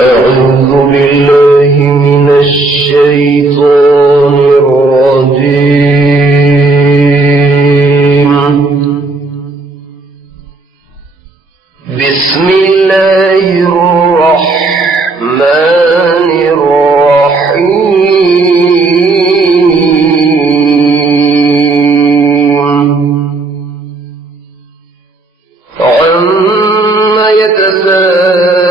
أعوذ بالله من الشيطان الرجيم. بسم الله الرحمن الرحيم. عما يتساءلون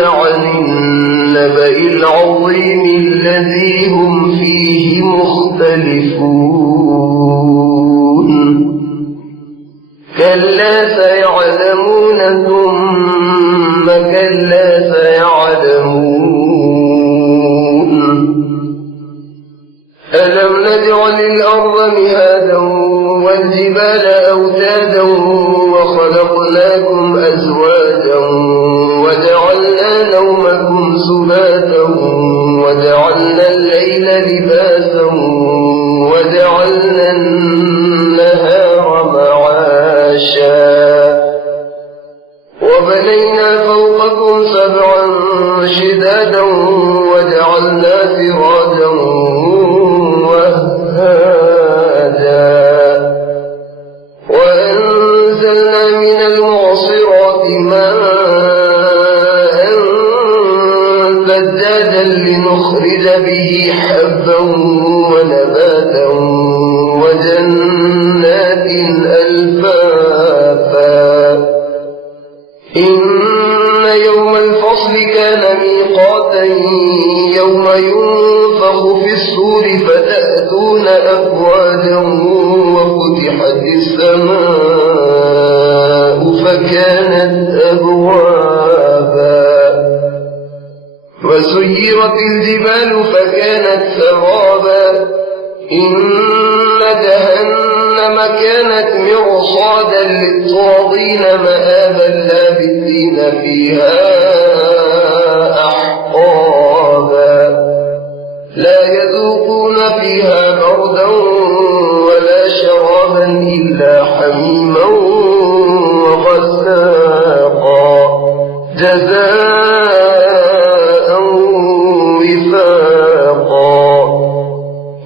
عن النبأ العظيم الذي هم فيه مختلفون. كلا سيعلمون ثم كلا سيعلمون. ألم نجعل الأرض مهادا والجبال أوتادا وخلقناكم أزواجا وجعلنا نومكم سباتا وجعلنا الليل لباسا وجعلنا النهار معاشا وبنينا فوقكم سبعا شدادا وجعلنا سراجا وهاجا وأنزلنا من المعصرات ماء ثجاجا لنخرج به حبا ونباتا وجنات ألفافا. إن يوم الفصل كان ميقاتا يوم ينفخ في الصور فتأتون أفواجا وفتحت السماء فكانت أبوابا وسيرت الجبال فكانت سرابا. إن جهنم كانت مرصادا للطاغين مآبا لابثين فيها أحقابا. لا يذوقون فيها بردا ولا شرابا إلا حميما وغساقا جزاء وفاقا.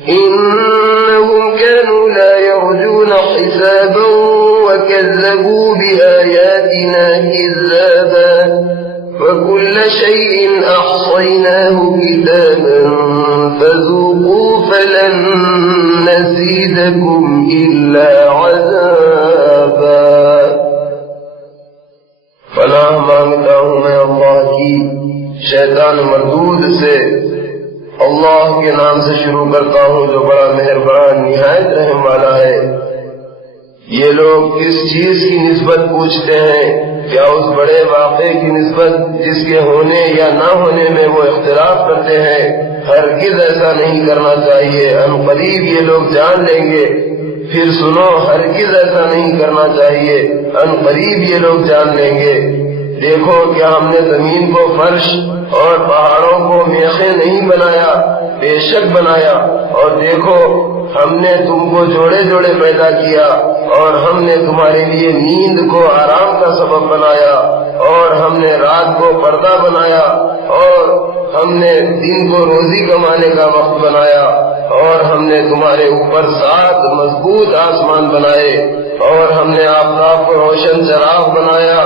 إنهم كانوا لا يرجون حسابا وكذبوا بآياتنا كذابا وكل شيء أحصيناه كتابا فذوقوا فلن نزيدكم إلا عذابا. پناہ مانگتا ہوں میں اللہ کی شیطان مردود سے. اللہ کے نام سے شروع کرتا ہوں جو بڑا مہربان نہایت رحم والا ہے. یہ لوگ کس چیز کی نسبت پوچھتے ہیں؟ کیا اس بڑے واقعے کی نسبت جس کے ہونے یا نہ ہونے میں وہ اختلاف کرتے ہیں؟ ہرگز ایسا نہیں کرنا چاہیے. ان قریب یہ لوگ جان لیں گے. پھر سنو، ہرگز ایسا نہیں کرنا چاہیے. ان قریب یہ لوگ جان لیں گے. دیکھو کیا ہم نے زمین کو فرش اور پہاڑوں کو میخیں نہیں بنایا؟ بے شک بنایا. اور دیکھو ہم نے تم کو جوڑے جوڑے پیدا کیا اور ہم نے تمہارے لیے نیند کو آرام کا سبب بنایا اور ہم نے رات کو پردہ بنایا اور ہم نے دن کو روزی کمانے کا وقت بنایا اور ہم نے تمہارے اوپر 7 مضبوط آسمان بنائے اور ہم نے آفتاب کو روشن چراغ بنایا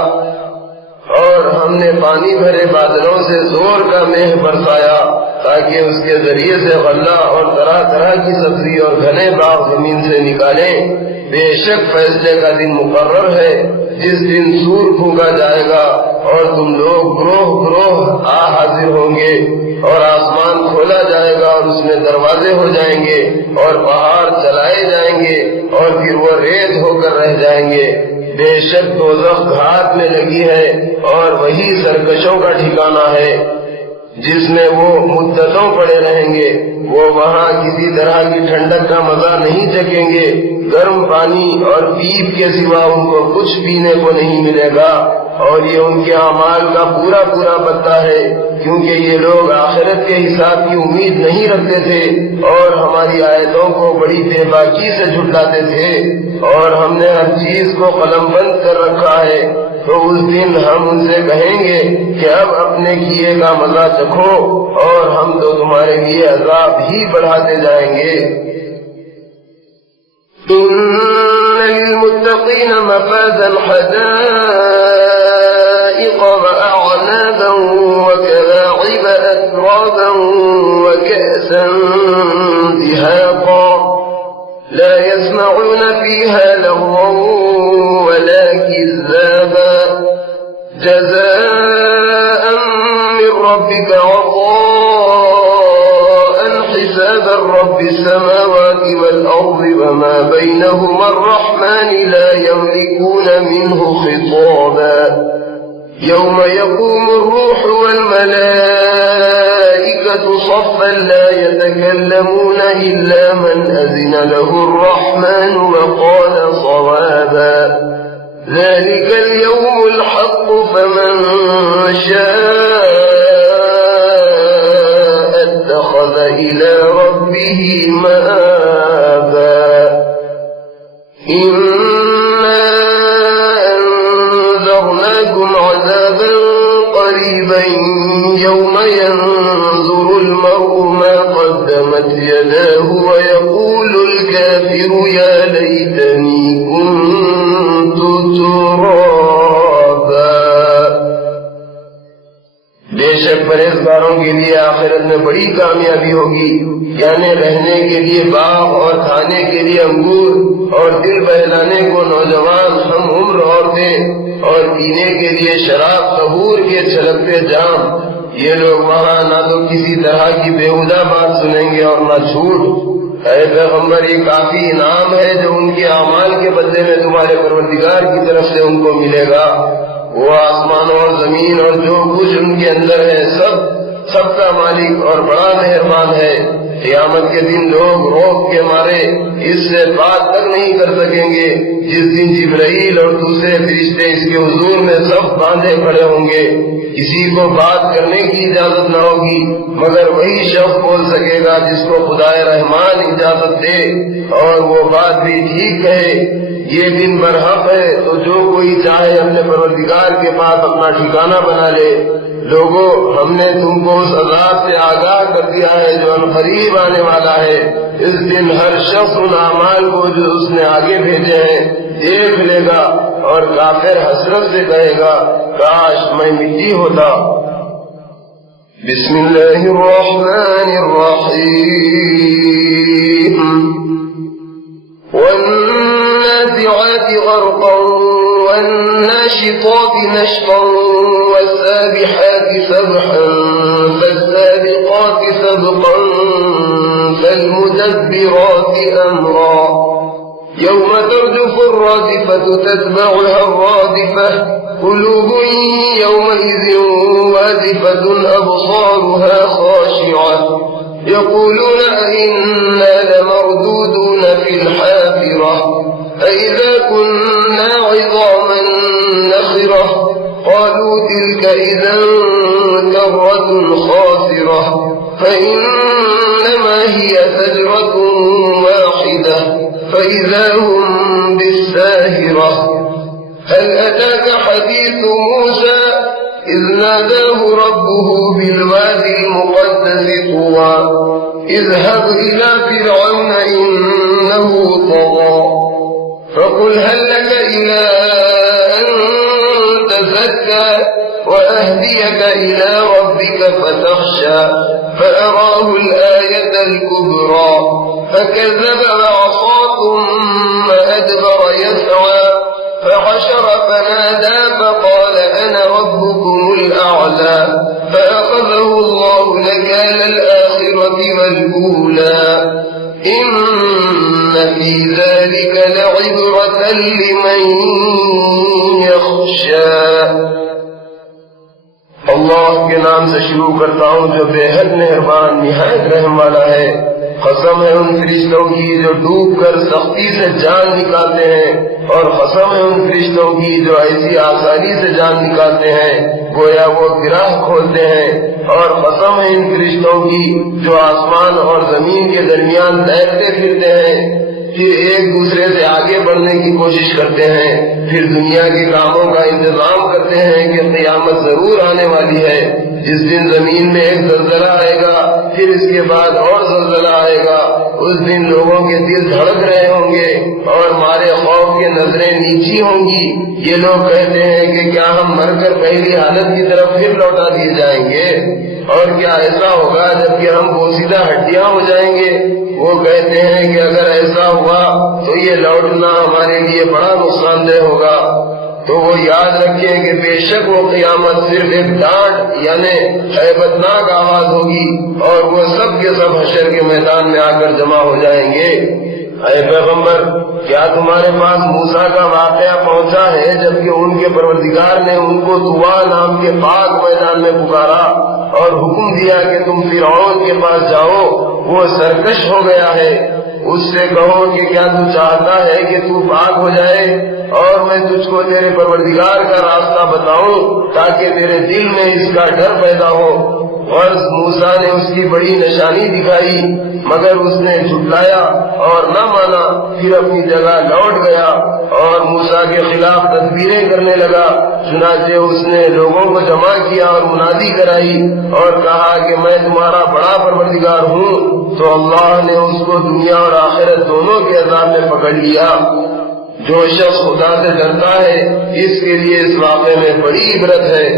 اور ہم نے پانی بھرے بادلوں سے زور کا مہ برسایا تاکہ اس کے ذریعے سے غلہ اور طرح طرح کی سبزی اور گھنے باغ زمین سے نکالیں. بے شک فیصلے کا دن مقرر ہے جس دن سور پھونکا جائے گا اور تم لوگ گروہ گروہ حاضر ہوں گے اور آسمان کھولا جائے گا اور اس میں دروازے ہو جائیں گے اور پہاڑ چلائے جائیں گے اور پھر وہ ریت ہو کر رہ جائیں گے. بے شک دوزخ گھاٹ میں لگی ہے اور وہی سرکشوں کا ٹھکانہ ہے جس میں وہ مدتوں پڑے رہیں گے. وہ وہاں کسی طرح کی ٹھنڈک کا مزہ نہیں چکیں گے. گرم پانی اور پیپ کے سوا ان کو کچھ پینے کو نہیں ملے گا اور یہ ان کے اعمال کا پورا پورا پتہ ہے کیونکہ یہ لوگ آخرت کے حساب کی امید نہیں رکھتے تھے اور ہماری آیتوں کو بڑی بے باکی سے جھٹلاتے تھے اور ہم نے ہر چیز کو قلم بند کر رکھا ہے تو اس دن ہم ان سے کہیں گے کہ اب اپنے کیے کا مزہ چکھو اور ہم تو تمہارے لیے عذاب ہی بڑھاتے جائیں گے۔ ان للمتقین مفازا حدائق وأعنابا وكواعب أترابا وكأسا دهاقا لا يسمعون فيها لغوا ولا كذابا جزاء من ربك عطاء حسابا رب السماوات والأرض وما بينهما الرحمن لا يملكون منه خطابا يوم يقوم الروح والملائكة صفا لا يتكلمون إلا من أذن له الرحمن وقال صوابا ذلك اليوم الحق فمن شاء اتخذ إلى ربه مآبا إنا أنذرناكم عذابا قريبا يوم ينظر المرء ما قدمت يداه ويقول الكافر يا ليتني كنت ترابا۔ بے شک پرہیزگاروں کے لیے آخرت میں بڑی کامیابی ہوگی، یعنی رہنے کے لیے باغ اور کھانے کے لیے انگور اور دل بہلانے کو نوجوان ہم عمر عورتیں اور پینے کے لیے شراب طہور کے چھلکتے جام۔ یہ لوگ وہاں نہ تو کسی طرح کی بیہودہ بات سنیں گے اور نہ جھوٹ۔ اے پیغمبر، یہ کافی انعام ہے جو ان کے اعمال کے بدلے میں تمہارے پروردگار کی طرف سے ان کو ملے گا۔ وہ آسمانوں اور زمین اور جو کچھ ان کے اندر ہے سب کا مالک اور بڑا مہربان ہے۔ قیامت کے دن لوگ روک کے مارے اس سے بات تک نہیں کر سکیں گے، جس دن جبرائیل اور دوسرے فرشتے اس کے حضور میں سب باندھے کھڑے ہوں گے۔ کسی کو بات کرنے کی اجازت نہ ہوگی مگر وہی شخص بول سکے گا جس کو خدائے رحمان اجازت دے اور وہ بات بھی ٹھیک کہے۔ یہ دن برحق ہے تو جو کوئی چاہے اپنے پروردگار کے پاس اپنا ٹھکانہ بنا لے۔ لوگوں، ہم نے تم کو اس عذاب سے آگاہ کر دیا ہے جو عنقریب آنے والا ہے۔ اس دن ہر شخص ان اعمال کو جو اس نے آگے بھیجے ہیں دیکھ لے گا اور کافر حسرت سے کہے گا کاش میں مٹی ہوتا۔ بسم اللہ الرحمن الرحیم والنازعات غرقا والناشطات نشطا والسابحات سبحا فالسابقات سبقا فالمدبرات أمرا يوم ترجف الرادفة تتبعها الرادفة قلوب يومئذ واجفة أبصارها خاشعة يقولون أئنا لمردودون في الحافرة أئذا كنا عظاما نخرة قالوا تلك إذا كرة خاسرة فإنما هي زجرة واحدة فإذا هم بالساهرة هل أتاك حديث موسى إذ ناداه ربه بالوادي المقدس طوى اذهب إلى فرعون إنه طغى فقل هل لك إلى أن تزكى وأهديك إلى ربك فتخشى فأراه الآية الكبرى فكذب وعصى ثم أدبر يسعى فحشر فنادى فقال أنا ربكم الأعلى فأخذه الله نكال الآخرة والأولى إن في ذلك لعبرة لمن يخشى۔ اللہ کے نام سے شروع کرتا ہوں جو بے حد مہربان نہایت رحم والا ہے۔ قسم ہے ان فرشتوں کی جو ڈوب کر سختی سے جان نکالتے ہیں، اور قسم ہے ان فرشتوں کی جو ایسی آسانی سے جان نکالتے ہیں گویا وہ گراہ کھولتے ہیں، اور قسم ہے ان فرشتوں کی جو آسمان اور زمین کے درمیان تیرتے پھرتے ہیں۔ پھر ایک دوسرے سے آگے بڑھنے کی کوشش کرتے ہیں، پھر دنیا کے کاموں کا انتظام کرتے ہیں کہ قیامت ضرور آنے والی ہے، جس دن زمین میں ایک زلزلہ آئے گا، پھر اس کے بعد اور زلزلہ آئے گا، اس دن لوگوں کے دل دھڑک رہے ہوں گے اور مارے خوف کے نظریں نیچی ہوں گی۔ یہ لوگ کہتے ہیں کہ کیا ہم مر کر پہلی حالت کی طرف پھر لوٹا دیے جائیں گے؟ اور کیا ایسا ہوگا جبکہ ہم بوسیدہ ہڈیاں ہو جائیں گے؟ وہ کہتے ہیں کہ اگر ایسا ہوا تو یہ لوٹنا ہمارے لیے بڑا نقصان دہ ہوگا۔ تو وہ یاد رکھیں کہ بے شک وہ قیامت صرف ایک ڈانٹ یعنی ہیبتناک آواز ہوگی اور وہ سب کے سب حشر کے میدان میں آ کر جمع ہو جائیں گے۔ اے پیغمبر، کیا تمہارے پاس موسیٰ کا واقعہ پہنچا ہے جبکہ ان کے پروردگار نے ان کو طوا نام کے پاک میدان میں پکارا اور حکم دیا کہ تم فرعون کے پاس جاؤ، وہ سرکش ہو گیا ہے، اس سے کہو کہ کیا تو چاہتا ہے کہ تو پاک ہو جائے اور میں تجھ کو تیرے پروردگار کا راستہ بتاؤں تاکہ تیرے دل میں اس کا ڈر پیدا ہو۔ اور موسیٰ نے اس کی بڑی نشانی دکھائی مگر اس نے جھٹلایا اور نہ مانا، پھر اپنی جگہ لوٹ گیا اور موسیٰ کے خلاف تدبیریں کرنے لگا۔ چنانچہ اس نے لوگوں کو جمع کیا اور منادی کرائی اور کہا کہ میں تمہارا بڑا پروردگار ہوں۔ تو اللہ نے اس کو دنیا اور آخرت دونوں کے عذاب میں پکڑ لیا۔ جو شخص خدا سے ڈرتا ہے اس کے لیے اس واقعے میں بڑی عبرت ہے۔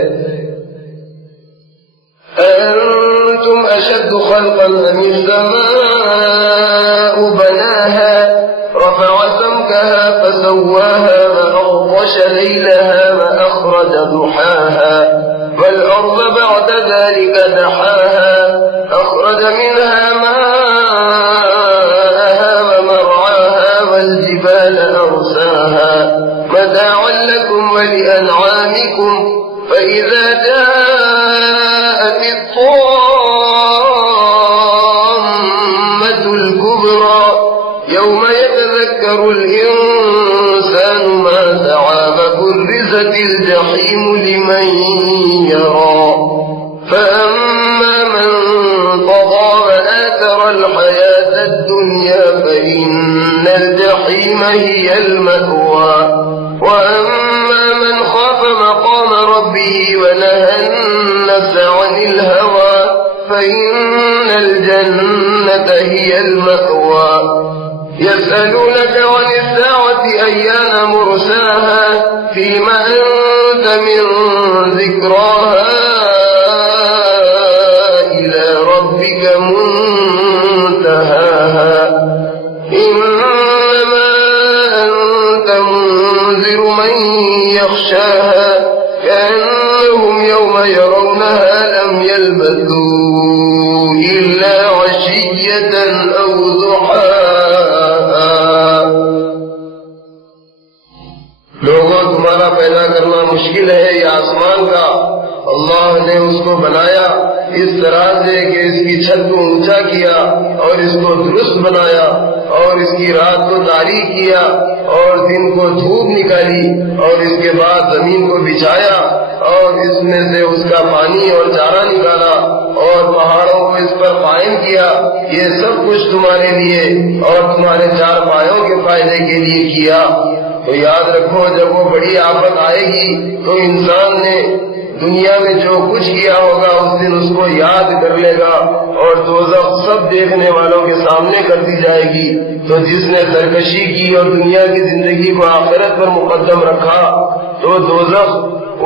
أنتم أشد خلقا أم السماء بناها رفع سمكها فسواها وأغطش ليلها وأخرج ضحاها والأرض بعد ذلك دحاها أخرج منها ماءها ومرعاها والجبال أرساها متاعا لكم ولأنعامكم فإذا جاءت الطامة الكبرى يوم يتذكر الإنسان ما سعى وبرزت الجحيم لمن يرى فأما من طغى وآثر الحياة الدنيا فإن الجحيم هي المأوى وأما من خاف مقام ربه ونهى النفس عن الهوى فإن الجنة هي المأوى يسألونك عن الساعة أيان مرساها فيما أنت من ذكراها إلى ربك منتهاها إنما أنت منذر من يخشاها كأنهم يوم يرونها لم يلبثوا إلا عشية أو ضحاها۔ لوگوں تمہارا پیدا کرنا مشکل ہے یا آسمان کا؟ اللہ نے اس کو بنایا اس طرح سے کہ اس کی چھت کو اونچا کیا اور اس کو درست بنایا اور اس کی رات کو تاریک کیا اور دن کو دھوپ نکالی اور اس کے بعد زمین کو بچھایا اور اس میں سے اس کا پانی اور چارہ نکالا اور پہاڑوں کو اس پر قائم کیا۔ یہ سب کچھ تمہارے لیے اور تمہارے چار پایوں کے فائدے کے لیے کیا۔ تو یاد رکھو جب وہ بڑی آفت آئے گی تو انسان نے دنیا میں جو کچھ کیا ہوگا اس دن اس کو یاد کر لے گا اور دوزخ سب دیکھنے والوں کے سامنے کر دی جائے گی۔ تو جس نے سرکشی کی اور دنیا کی زندگی کو آخرت پر مقدم رکھا تو دوزخ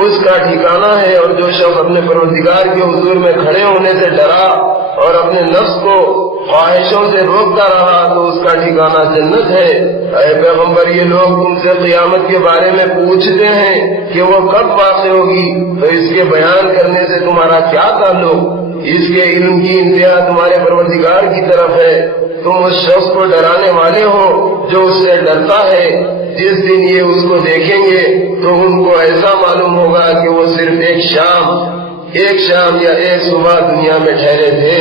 اس کا ٹھکانہ ہے، اور جو شخص اپنے پروردگار کے حضور میں کھڑے ہونے سے ڈرا اور اپنے نفس کو خواہشوں سے روکتا رہا تو اس کا ٹھکانہ جنت ہے۔ اے پیغمبر، یہ لوگ تم سے قیامت کے بارے میں پوچھتے ہیں کہ وہ کب واقع ہوگی، تو اس کے بیان کرنے سے تمہارا کیا تعلق؟ اس کے علم کی انتہا تمہارے پروردگار کی طرف ہے۔ تم اس شخص کو ڈرانے والے ہو جو اس سے ڈرتا ہے۔ جس دن یہ اس کو دیکھیں گے تو ان کو ایسا معلوم ہوگا کہ وہ صرف ایک شام یا ایک صبح دنیا میں ٹھہرے تھے۔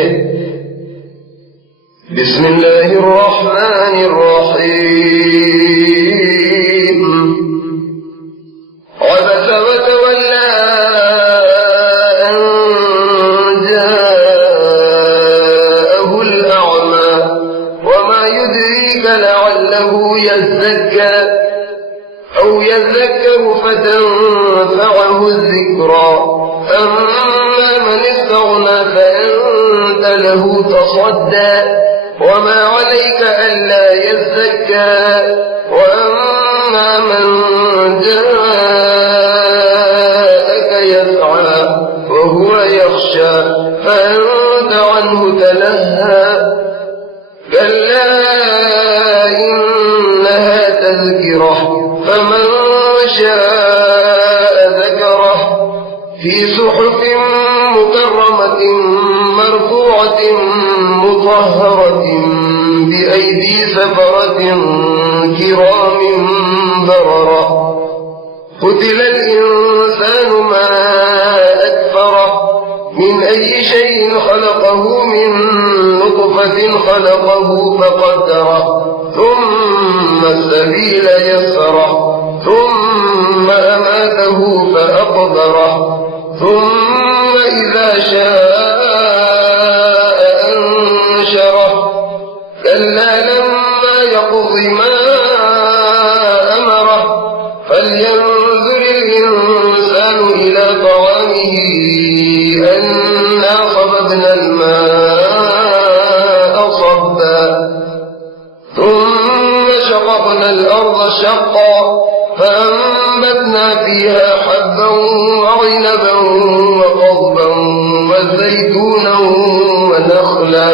بسم اللہ الرحمن الرحیم عبس وتولى أن جاءه الأعمى وما يدريك لعله سوف تنفعه الذكرى أما من استغنى فأنت له تصدى وما عليك ألا يزكى وأما من جاءك يسعى وهو يخشى فأنت عنه تلهى كلا إنها تذكرة فمن شاء ذكره في صحف مكرمة مرفوعة مطهرة بأيدي سفرة كرام بررة قتل الإنسان ما أكفره من أي شيء خلقه من نطفة خلقه فقدره ثم السبيل يسره ثم أماته فأقبره ثم إذا شاء أنشره كلا لما يقض ما أمره فلينظر الإنسان إلى طعامه أنا صببنا الماء صبا ثم شققنا الأرض شقا فأنبتنا فيها حبا وعنبا وقضبا وزيتونا ونخلا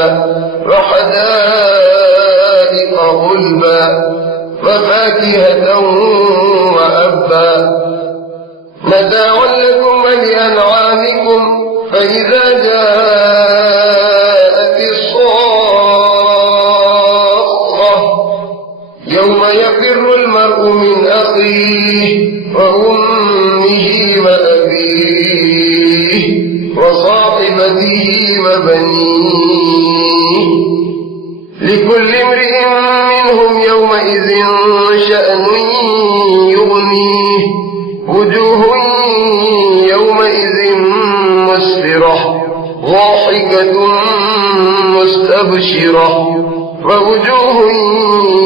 وحدائق غلبا وفاكهة وأبا متاعا لكم ولأنعامكم فإذا جاءت الصاخة يوم يفر المرء من أخيه وأمه وأبيه وصاحبته وبنيه لكل امرئ منهم يومئذ شأن يغنيه وجوه يومئذ مسفرة ضاحكة مستبشرة ووجوه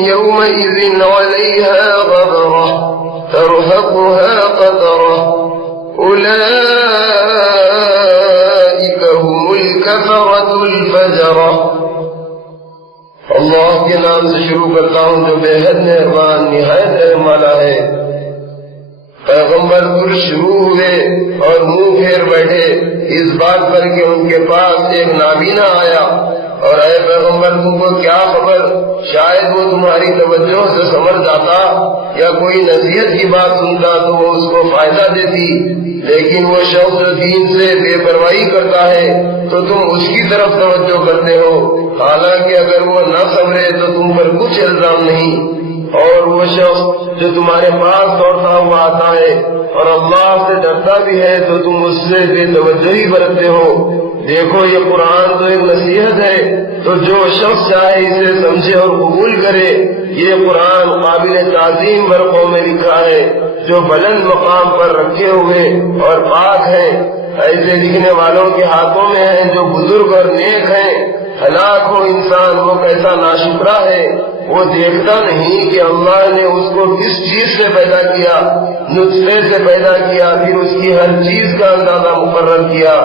يومئذ عليها غبرة ترهقها قترة أولئك هم الكفرة الفجرة اللہ کے نام سے شروع کرتا ہوں جو بے حد مہربان نہایت رحم والا ہے۔ پیغمبر پر شروع ہوئے اور منہ پھیر بیٹھے اس بات پر کہ ان کے پاس ایک نابینا آیا اور اے پیغمبر تم کو کیا خبر، شاید وہ تمہاری توجہ سے سمجھ جاتا یا کوئی نصیحت کی بات سنتا تو وہ اس کو فائدہ دیتی، لیکن وہ شخص جو دین سے بے پرواہی کرتا ہے تو تم اس کی طرف توجہ کرتے ہو، حالانکہ اگر وہ نہ سمجھے تو تم پر کچھ الزام نہیں۔ اور وہ شخص جو تمہارے پاس دوڑتا ہوا آتا ہے اور اللہ سے ڈرتا بھی ہے تو تم اس سے بے توجہی برتتے ہو۔ دیکھو یہ قرآن تو ایک نصیحت ہے، تو جو شخص چاہے اسے سمجھے اور قبول کرے۔ یہ قرآن قابل تعظیم ورقوں میں لکھا ہے جو بلند مقام پر رکھے ہوئے اور پاک ہیں، ایسے لکھنے والوں کے ہاتھوں میں ہیں جو بزرگ اور نیک ہیں۔ ہلاک ہو انسان وہ کیسا ناشکرا ہے، وہ دیکھتا نہیں کہ اللہ نے اس کو کس چیز سے پیدا کیا، نطفے سے پیدا کیا، پھر اس کی ہر چیز کا اندازہ مقرر کیا،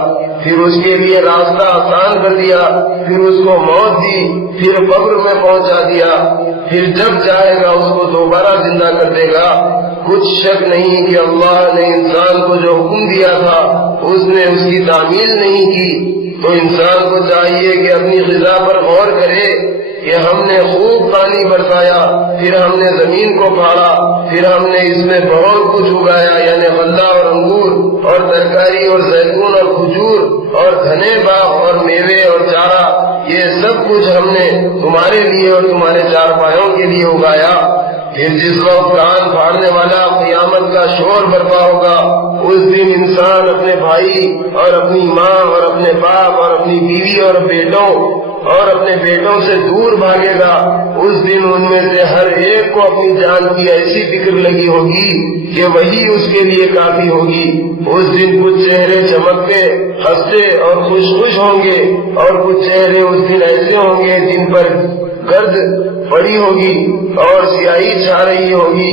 پھر اس کے لیے راستہ آسان کر دیا، پھر اس کو موت دی، پھر قبر میں پہنچا دیا، پھر جب چاہے گا اس کو دوبارہ زندہ کر دے گا۔ کچھ شک نہیں کہ اللہ نے انسان کو جو حکم دیا تھا اس نے اس کی تعمیل نہیں کی، تو انسان کو چاہیے کہ اپنی غذا پر غور کرے کہ ہم نے خوب پانی برسایا، پھر ہم نے زمین کو پھاڑا، پھر ہم نے اس میں بہت کچھ اگایا، یعنی غلہ اور انگور اور ترکاری اور زیتون اور کھجور اور گھنے باغ اور میوے اور چارہ، یہ سب کچھ ہم نے تمہارے لیے اور تمہارے چارپایوں کے لیے اگایا۔ پھر جس وقت کان پھاڑنے والا قیامت کا شور برپا ہوگا، اس دن انسان اپنے بھائی اور اپنی ماں اور اپنے باپ اور اپنی بیوی اور بیٹوں اور اپنے بیٹوں سے دور بھاگے گا۔ اس دن ان میں سے ہر ایک کو اپنی جان کی ایسی فکر لگی ہوگی کہ وہی اس کے لیے کافی ہوگی۔ اس دن کچھ چہرے چمکتے ہنستے اور خوش خوش ہوں گے اور کچھ چہرے اس دن ایسے ہوں گے جن پر گرد پڑی ہوگی اور سیاہی چھا رہی ہوگی۔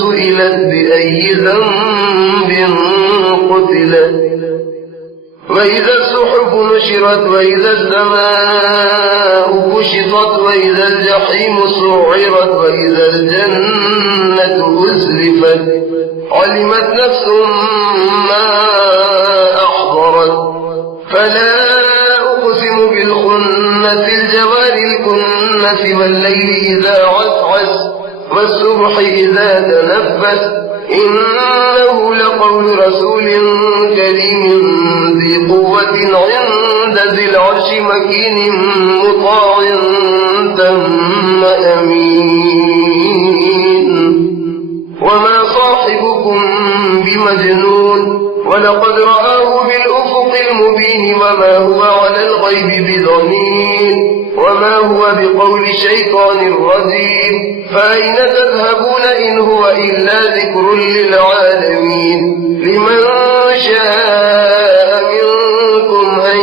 سئلت بأي ذنب قتلت وإذا الصحف نشرت وإذا السماء كشطت وإذا الجحيم سعرت وإذا الجنة أزلفت علمت نفس ما أحضرت فلا أقسم بالخنس الجوار الكنس والليل إذا عسعس والصبح إذا تنفس إنه لقول رسول كريم ذي قوة عند ذي العرش مكين مطاع ثم أمين وما صاحبكم بمجنون ولقد رآه بالأفق المبين وما هو على الغيب بضنين وما هو بقول شيطان رجيم فأين تذهبون إن هو إلا ذكر للعالمين لمن شاء منكم أن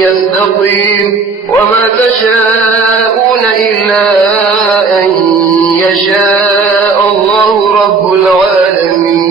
يستقيم وما تشاءون إلا أن يشاء الله رب العالمين।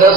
10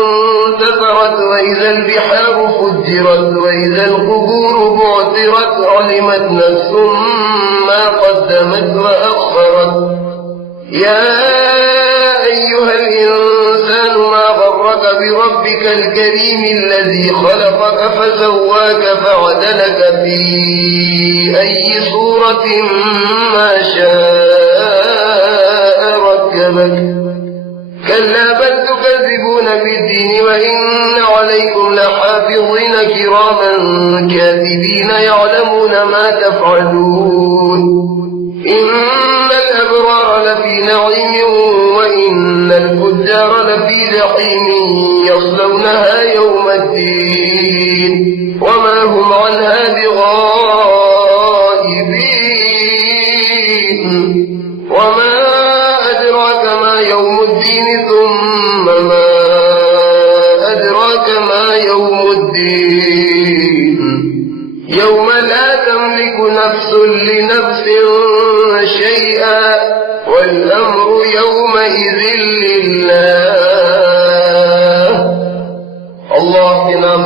انتثرت وإذا البحار فجرت وإذا القبور بعثرت علمت نفس ما قدمت وأخرت يا أيها الإنسان ما غرك بربك الكريم الذي خلقك فسواك فعدلك في أي صورة ما شاء ركبك كلا بل تكذبون بالدين وإن عليكم لحافظين كراما كاتبين يعلمون ما تفعلون إن الأبرار لفي نعيم وإن الفجار لفي جحيم يصلونها يوم الدين وما هم عنها بغائبين وما أدراك ما يوم الدين ثم ما أدراك ما يوم الدين يوم لا تملك نفس لنفس شيئا والأمر يومئذ لله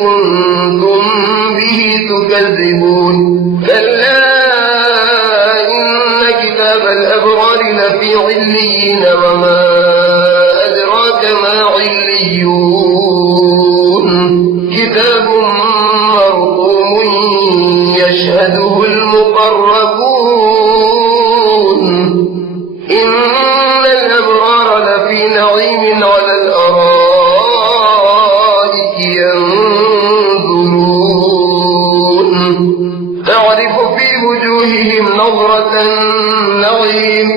كنتم به تكذبون كلا إن كتاب الأبرار لفي عليين وما أدراك ما عليون كتاب مرقوم يشهده المقربون إن الأبرار لفي نعيم على الأرائك ينظرون تعرف في وجوههم نظرة النعيم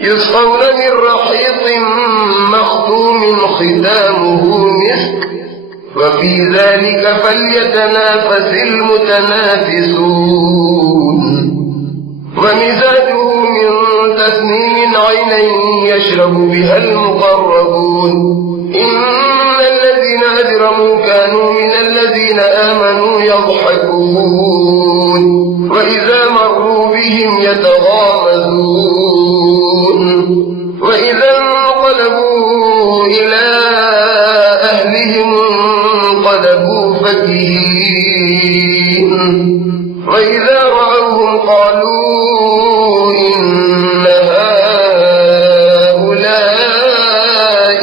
يسقون من رحيق مختوم ختامه مسك وفي ذلك فليتنافس المتنافسون ومزاجه من تسنيم عينا يشرب بها المقربون إن الذين أجرموا كانوا من الذين آمنوا يضحكون وإذا مروا بهم يتغامزون وإذا انقلبوا إلى أهلهم انقلبوا فكهين وإذا رأوهم قالوا إن هؤلاء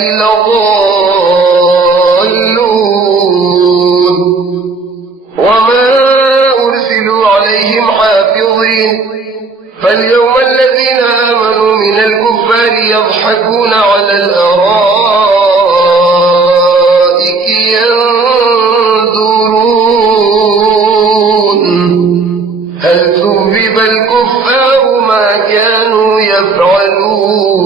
لضالون وما أرسلوا عليهم حافظين فاليوم الذين آمنوا من الكفار يضحكون على الأرائك ينظرون هل ثوب الكفار ما كانوا يفعلون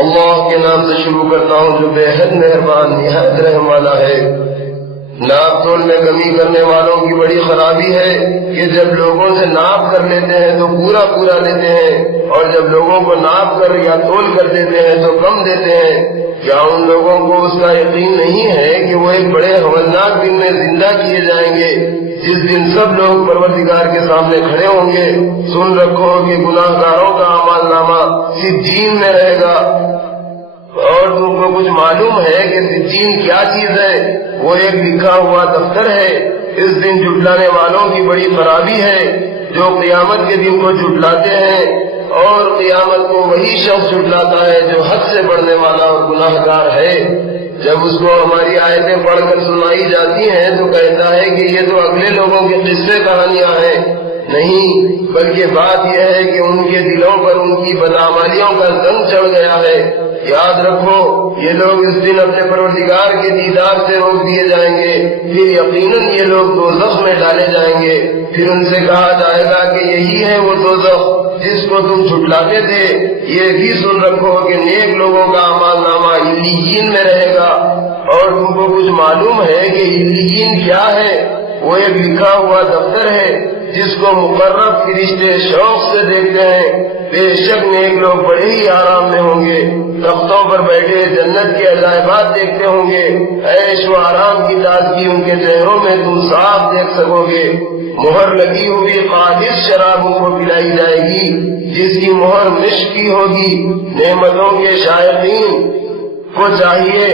اللہ کے نام سے شروع کرتا ہوں جو بے حد مہربان نہایت رحم والا ہے۔ ناپ تول میں کمی کرنے والوں کی بڑی خرابی ہے کہ جب لوگوں سے ناپ کر لیتے ہیں تو پورا پورا لیتے ہیں، اور جب لوگوں کو ناپ کر یا تول کر دیتے ہیں تو کم دیتے ہیں۔ کیا ان لوگوں کو اس کا یقین نہیں ہے کہ وہ ایک بڑے ہولناک دن میں زندہ کیے جائیں گے، جس دن سب لوگ پروردگار کے سامنے کھڑے ہوں گے؟ سن رکھو کہ گناہ گاروں کا اعمال نامہ سجین میں رہے گا، اور تم کو کچھ معلوم ہے کہ سجین کیا چیز ہے؟ وہ ایک لکھا ہوا دفتر ہے۔ اس دن جھٹلانے والوں کی بڑی خرابی ہے جو قیامت کے دن کو جھٹلاتے ہیں، اور قیامت کو وہی شخص جھٹلاتا ہے جو حد سے بڑھنے والا اور گناہ گار ہے۔ جب اس کو ہماری آیتیں پڑھ کر سنائی جاتی ہیں تو کہتا ہے کہ یہ تو اگلے لوگوں کے قصے کہانیاں ہیں۔ نہیں، بلکہ بات یہ ہے کہ ان کے دلوں پر ان کی بدعمالیوں کا زنگ چڑھ گیا ہے۔ یاد رکھو، یہ لوگ اس دن اپنے پروردگار کے دیدار سے روک دیے جائیں گے، پھر یقیناً یہ لوگ دوزخ میں ڈالے جائیں گے۔ پھر ان سے کہا جائے گا کہ یہی ہے وہ دوزخ جس کو تم جھٹلاتے تھے۔ یہ بھی سن رکھو کہ نیک لوگوں کا اعمال نامہ علیین میں رہے گا۔ اور تم کو کچھ معلوم ہے کہ علیین کیا ہے؟ وہ ایک لکھا ہوا دفتر ہے جس کو مقرب فرشتے شوق سے دیکھتے ہیں۔ بے شک نیک لوگ بڑے ہی آرام میں ہوں گے، تختوں پر بیٹھے جنت کے عجائبات دیکھتے ہوں گے۔ عیش و آرام کی تازگی ان کے چہروں میں تم صاف دیکھ سکو گے۔ مہر لگی ہوئی خالص شراب ان کو پلائی جائے گی جس کی مہر مشک کی ہوگی۔ نعمتوں کے شائقین کو چاہیے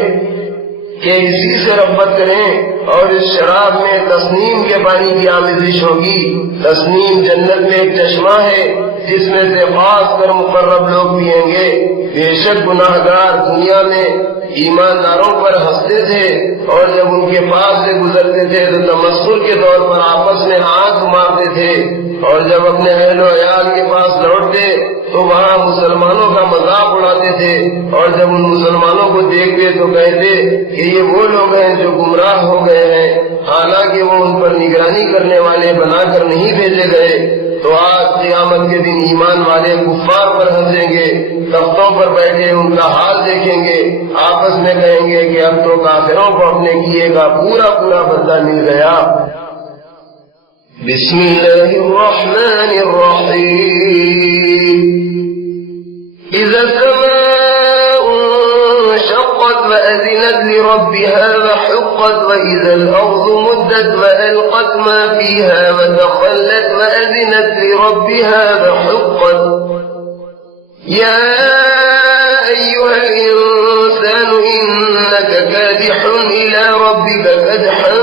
کہ اسی سے رغبت کریں، اور اس شراب میں تسنیم کے پانی کی آمیزش ہوگی۔ تسنیم جنت میں ایک چشمہ ہے جس میں سے خاص کر مقرب لوگ پیئیں گے۔ بے شک گناہ گار دنیا میں ایمانداروں پر ہنستے تھے، اور جب ان کے پاس سے گزرتے تھے تو تمسخر کے طور پر آپس میں آنکھ مارتے تھے، اور جب اپنے اہل و عیال کے پاس لوٹتے تو وہاں مسلمانوں کا مذاق اڑاتے تھے، اور جب ان مسلمانوں کو دیکھتے تو کہتے کہ یہ وہ لوگ ہیں جو گمراہ ہو گئے ہیں، حالانکہ وہ ان پر نگرانی کرنے والے بنا کر نہیں بھیجے گئے۔ تو آج قیامت کے دن ایمان والے کفار پر ہنسیں گے، تختوں پر بیٹھے ان کا حال دیکھیں گے، آپس میں کہیں گے کہ اب تو کافروں کو اپنے کیے کا پورا پورا بدلہ مل گیا۔ بسم اللہ الرحمن الرحیم۔ اذا السماء انشقت وأذنت لربها وحقت وإذا الأرض مدت وألقت ما فيها وتخلت وأذنت لربها وحقت يا أيها الإنسان إنك كادح إلى ربك كدحا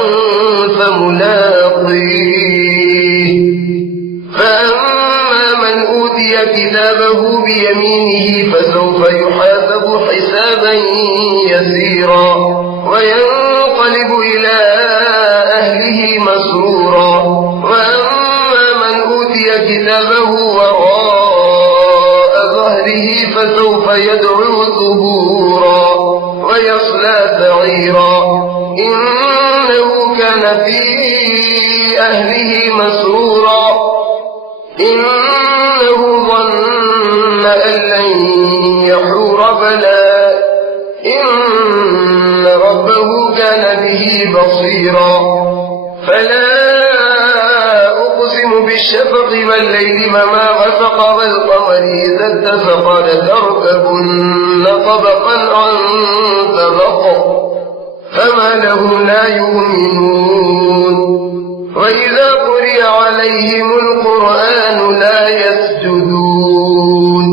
فملاقيه فأما من أوتي كتابه بيمينه فسوف يحاسب حسابا يسيرا وينقلب إلى أهله مسرورا وأما من أوتي كتابه وراء ظهره فسوف يدعو ثبورا ويصلى سعيرا إنه كان في أهله مسرورا إنه ظن أن لن يحور بلى إن ربه كان به بصيرا فلا أقسم بالشفق والليل وما غسق والقمر إذا اتسق لتركبن طبقا عن طبق فما لهم لا يؤمنون وإذا قرئ عليهم القرآن لا يسجدون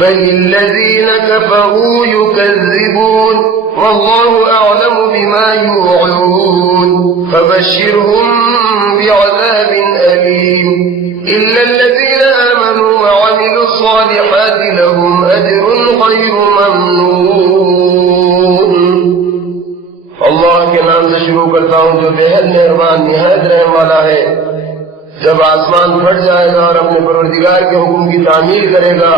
بل الذين كفروا يكذبون والله أعلم بما يوعون فبشرهم بعذاب أليم إلا الذين آمنوا وعملوا الصالحات لهم أجر غير ممنون۔ اللہ کے نام سے شروع کرتا ہوں جو بے حد مہربان نہایت رحم والا ہے۔ جب آسمان پھٹ جائے گا اور اپنے پروردگار کے حکم کی تعمیل کرے گا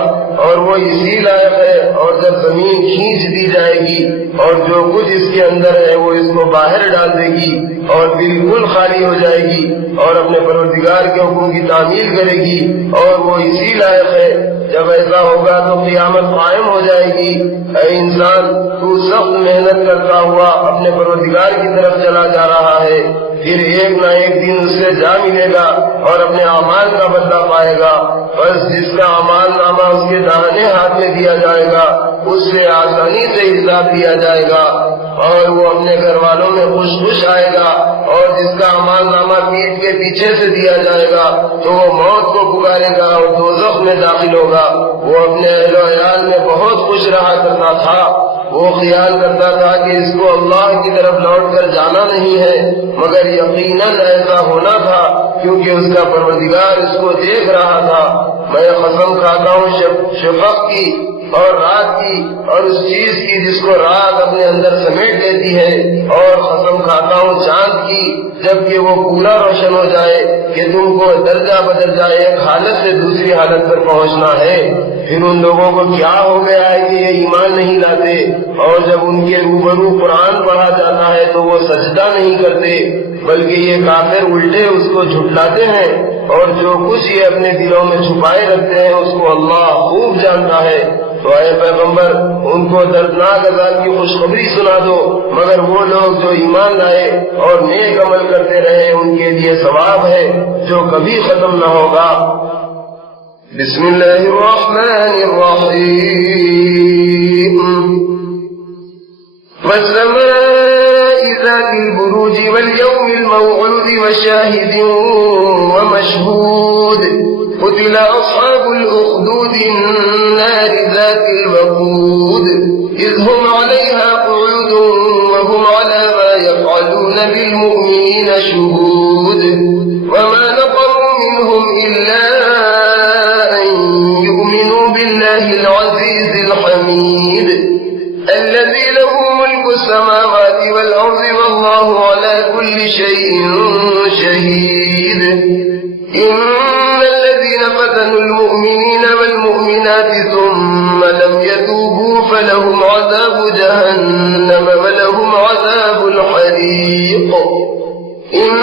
اور وہ اسی لائق ہے، اور جب زمین کھینچ دی جائے گی اور جو کچھ اس کے اندر ہے وہ اس کو باہر ڈال دے گی اور بالکل خالی ہو جائے گی اور اپنے پروردگار کے حکم کی تعمیل کرے گی اور وہ اسی لائق ہے، جب ایسا ہوگا تو قیامت قائم ہو جائے گی۔ اے انسان، تو سخت محنت کرتا ہوا اپنے پروردگار کی طرف چلا جا رہا ہے، پھر ایک نہ ایک دن اس سے جا ملے گا اور اپنے اعمال کا بدلہ پائے گا۔ بس جس کا اعمال نامہ اس کے داہنے ہاتھ میں دیا جائے گا اس سے آسانی سے حساب لیا جائے گا اور وہ اپنے گھر والوں میں خوش خوش آئے گا، اور جس کا اعمال نامہ پیٹھ کے پیچھے سے دیا جائے گا تو وہ موت کو پکارے گا اور دوزخ میں داخل ہوگا۔ وہ اپنے اہل و عیال میں بہت خوش رہا کرتا تھا، وہ خیال کرتا تھا کہ اس کو اللہ کی طرف لوٹ کر جانا نہیں ہے، مگر یقیناً ایسا ہونا تھا کیونکہ اس کا پروردگار اس کو دیکھ رہا تھا۔ میں قسم کھاتا ہوں شفق کی اور رات کی اور اس چیز کی جس کو رات اپنے اندر سمیٹ لیتی ہے، اور قسم کھاتا ہوں چاند کی جبکہ وہ پورا روشن ہو جائے کہ تم کو درجہ بدل جائے، ایک حالت سے دوسری حالت پر پہنچنا ہے۔ پھر ان لوگوں کو کیا ہو گیا ہے کہ یہ ایمان نہیں لاتے، اور جب ان کے روبرو قرآن پڑھا جاتا ہے تو وہ سجدہ نہیں کرتے، بلکہ یہ کافر الٹے اس کو جھٹلاتے ہیں، اور جو کچھ یہ اپنے دلوں میں چھپائے رکھتے ہیں اس کو اللہ خوب جانتا ہے۔ تو اے پیغمبر، ان کو دردناک عذاب کی خوشخبری سنا دو، مگر وہ لوگ جو ایمان لائے اور نیک عمل کرتے رہے ان کے لیے ثواب ہے جو کبھی ختم نہ ہوگا۔ بسم اللہ الرحمن الرحیم۔ والسماء ذات البروج واليوم الموعود وشاهد ومشهود قتل أصحاب الأخدود النار ذات الوقود إذ هم عليها قعود وهم على ما يفعلون بالمؤمنين شهود وما نقموا منهم إلا أن يؤمنوا بالله العزيز الحميد الذي له ملك السماوات والأرض والله على كل شيء شهيد إن الذين فتنوا المؤمنين والمؤمنات ثم لم يتوبوا فلهم عذاب جهنم ولهم عذاب الحريق إن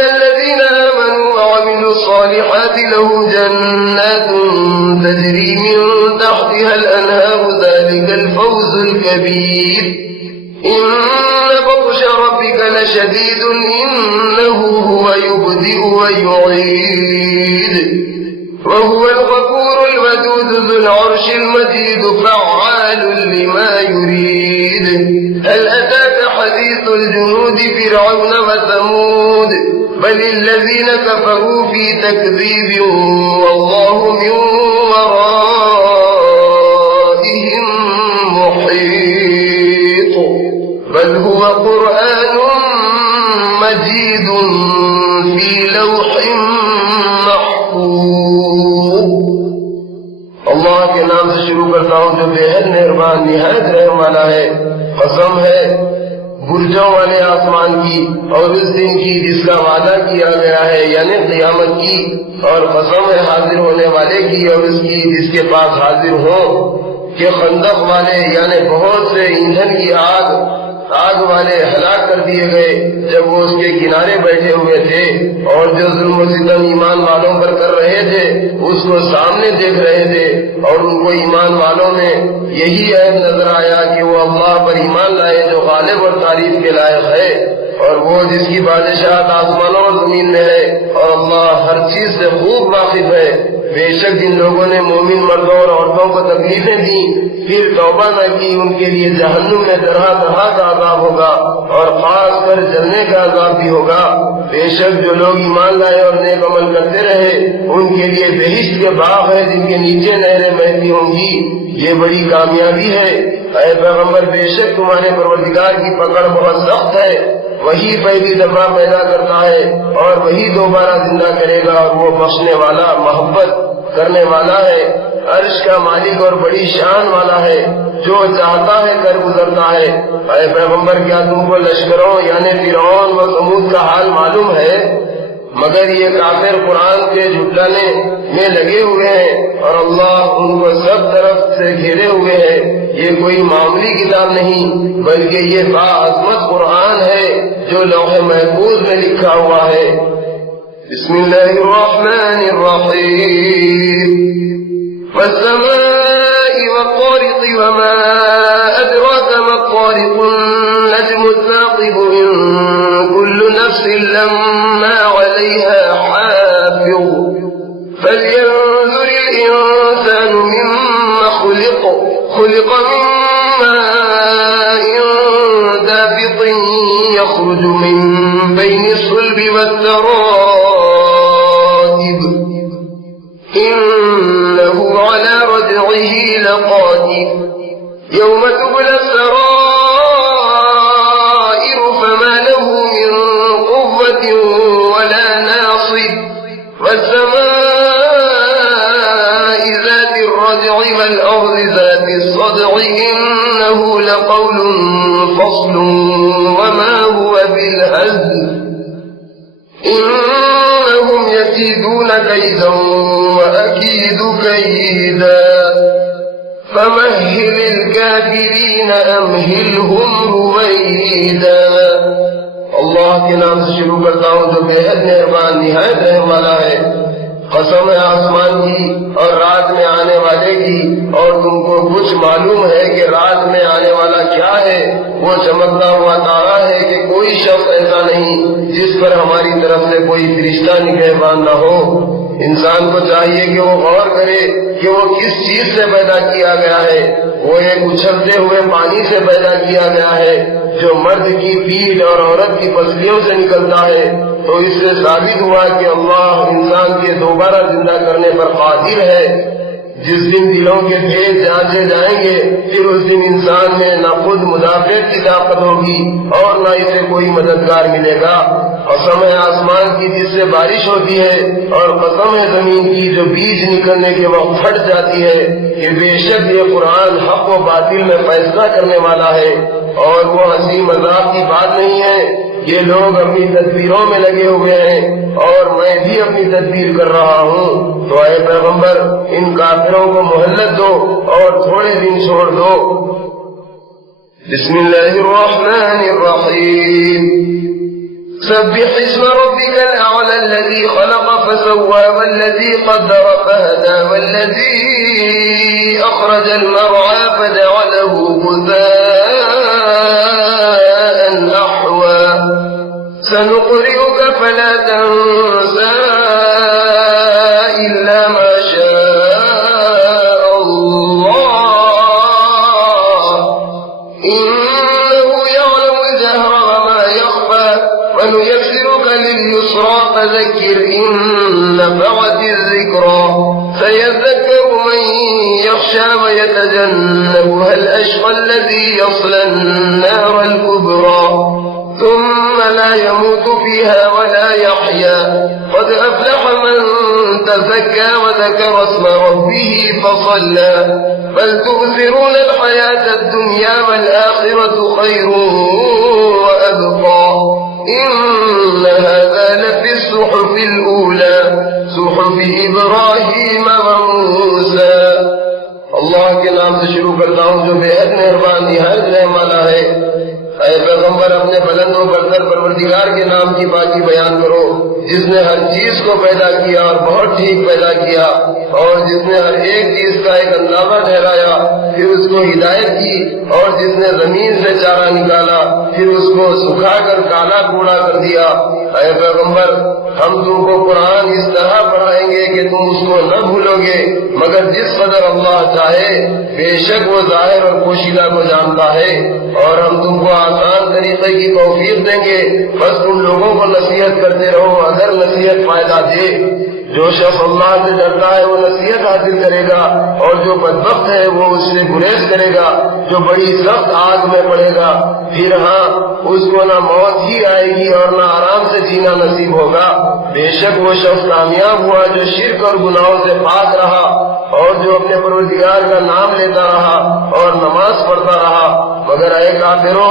الذين آمنوا وعملوا الصالحات لهم جنات تجري من تحتها الأنهار ذلك الفوز الكبير إن بطش ربك لشديد إنه هو يبدئ ويعيد وهو الغفور الودود ذو العرش المجيد فعال لما يريد هل أتاك حديث الجنود فرعون وثمود بل الذين كفروا في تكذيب والله من ورائهم محيط بل هو قرآن مجيد في لوح محفوظ۔ اللہ کے نام سے شروع کرتا ہوں جو بے حد مہربان نہایت رحم والا ہے۔ قسم ہے برجوں والے آسمان کی اور اس دن کی جس کا وعدہ کیا گیا ہے یعنی قیامت کی، اور قسم ہے حاضر ہونے والے کی اور اس کی جس کے پاس حاضر ہو، کہ خندق والے یعنی بہت سے ایندھن کی آگ والے ہلاک کر دیے گئے جب وہ اس کے کنارے بیٹھے ہوئے تھے، اور جو ظلم و ستم ایمان والوں پر کر رہے تھے اس کو سامنے دیکھ رہے تھے، اور ان کو ایمان والوں میں یہی عیب نظر آیا کہ وہ اللہ پر ایمان لائے جو غالب اور تعریف کے لائق ہے، اور وہ جس کی بادشاہت آسمانوں اور زمین میں ہے، اور اللہ ہر چیز سے خوب واقف ہے۔ بے شک جن لوگوں نے مومن مردوں اور عورتوں کو تکلیفیں دیں پھر توبہ نہ کی ان کے لیے جہنم میں طرح طرح کا عذاب ہوگا اور خاص کر جلنے کا عذاب بھی ہوگا۔ بے شک جو لوگ ایمان لائے اور نیک عمل کرتے رہے ان کے لیے بہشت کے باغ ہے جن کے نیچے نہریں بہتی ہوں گی، یہ بڑی کامیابی ہے۔ اے پیغمبر بے شک تمہارے پروردگار کی پکڑ بہت سخت ہے، وہی پہلی دفعہ پیدا کرتا ہے اور وہی دوبارہ زندہ کرے گا، اور وہ بخشنے والا محبت کرنے والا ہے، عرش کا مالک اور بڑی شان والا ہے، جو چاہتا ہے کر گزرتا ہے۔ اے پیغمبر کیا تم کو لشکروں یعنی فرعون و ثمود کا حال معلوم ہے؟ مگر یہ کافر قرآن کے جھٹلانے میں لگے ہوئے ہیں اور اللہ ان کو سب طرف سے گھیرے ہوئے ہے۔ یہ کوئی معمولی کتاب نہیں بلکہ یہ باعظمت قرآن ہے جو لوح محفوظ میں لکھا ہوا ہے۔ بسم اللہ الرحمن الرحیم والسماء والطارق وما أدراك ما الطارق النجم الثاقب إن كل نفس لما عليها حافظ فلينظر الإنسان مما خلق من ماء دافق يخرج من بين الصلب والترائب إنه على رجعه لقادر يوم تبلى السرائر فما له من قوة ولا ناصر والسماء ذات الرجع والأرض ذات الصدع إنه لقول فصل وما هو بالهزل إنهم يكيدون كيدا وأكيد كيدا فمهل الكافرين أمهلهم رويدا۔ اللہ کے نام سے شروع کرتا ہوں جو بے حد مہربان نہایت رحم والا ہے۔ قسم ہے آسمان کی اور رات میں آنے والے کی، اور تم کو کچھ معلوم ہے کہ رات میں آنے والا کیا ہے؟ وہ چمکتا ہوا تارا ہے کہ کوئی شخص ایسا نہیں جس پر ہماری طرف سے کوئی فرشتہ نگہبان نہ ہو۔ انسان کو چاہیے کہ وہ غور کرے کہ وہ کس چیز سے پیدا کیا گیا ہے۔ وہ ایک اچھلتے ہوئے پانی سے پیدا کیا گیا ہے جو مرد کی پیٹھ اور عورت کی پسلیوں سے نکلتا ہے۔ تو اس سے ثابت ہوا کہ اللہ انسان کے دوبارہ زندہ کرنے پر قادر ہے۔ جس دن دلوں کے بھید جانچے جائیں گے پھر اس دن انسان میں نہ خود مدافعت کی طاقت ہوگی اور نہ اسے کوئی مددگار ملے گا۔ قسم ہے آسمان کی جس سے بارش ہوتی ہے، اور قسم ہے زمین کی جو بیج نکلنے کے وقت پھٹ جاتی ہے، کہ بے شک یہ قرآن حق و باطل میں فیصلہ کرنے والا ہے اور وہ ہنسی مذاق کی بات نہیں ہے۔ یہ لوگ اپنی تدبیروں میں لگے ہوئے ہیں اور میں بھی اپنی تدبیر کر رہا ہوں۔ تو اے پیغمبر ان کافروں کو مہلت دو اور تھوڑے دن چھوڑ دو۔ بسم اللہ الرحمن الرحیم سبح اسم ربك الأعلى الذي خلق فسوى والذي قدر فهدى والذي أخرج المرعى فجعله غثاء أحوى سنقرئك فلا تنسى إلا ما شاء الله إنه يعلم الجهر وما يخفى ونيسرك لليسرى فذكر إن نفعت الذكرى سيذكر من يخشى ويتجنبها الأشقى الذي يصلى النار الكبرى ثم لا يموت فيها ولا يحيا قد أفلح من تزكى وذكر اسم ربه فصلى بل تؤثرون الحياة الدنيا والآخرة خير وأبقى إن هذا لفي الصحف الأولى صحف إبراهيم وموسى۔ اللہ کے نام سے شروع کرتا ہوں جو بے حد مہربان نہایت رحم والا ہے۔ اے پیغمبر اپنے بلند و برتر پروردگار کے نام کی پاکی بیان کرو، جس نے ہر چیز کو پیدا کیا اور بہت ٹھیک پیدا کیا، اور جس نے ہر ایک چیز کا ایک اندازہ ٹھہرایا پھر اس کو ہدایت کی، اور جس نے زمین سے چارہ نکالا پھر اس کو سکھا کر کالا کوڑا کر دیا۔ اے پیغمبر ہم تم کو قرآن اس طرح پڑھائیں گے کہ تم اس کو نہ بھولو گے مگر جس قدر اللہ چاہے، بے شک وہ ظاہر اور پوشیدہ کو جانتا ہے، اور ہم تم کو آسان طریقے کی توفیق دیں گے، بس تم لوگوں کو نصیحت کرتے رہو اگر نصیحت فائدہ دے۔ جو شخص اللہ سے ڈرتا ہے وہ نصیحت حاصل کرے گا، اور جو بدبخت ہے وہ اس سے گریز کرے گا جو بڑی سخت آگ میں پڑے گا۔ پھر ہاں اس کو نہ موت ہی آئے گی اور نہ آرام سے جینا نصیب ہوگا۔ بے شک وہ شخص کامیاب ہوا جو شرک اور گناہوں سے پاک رہا اور جو اپنے پروردگار کا نام لیتا رہا اور نماز پڑھتا رہا۔ مگر اے کافرو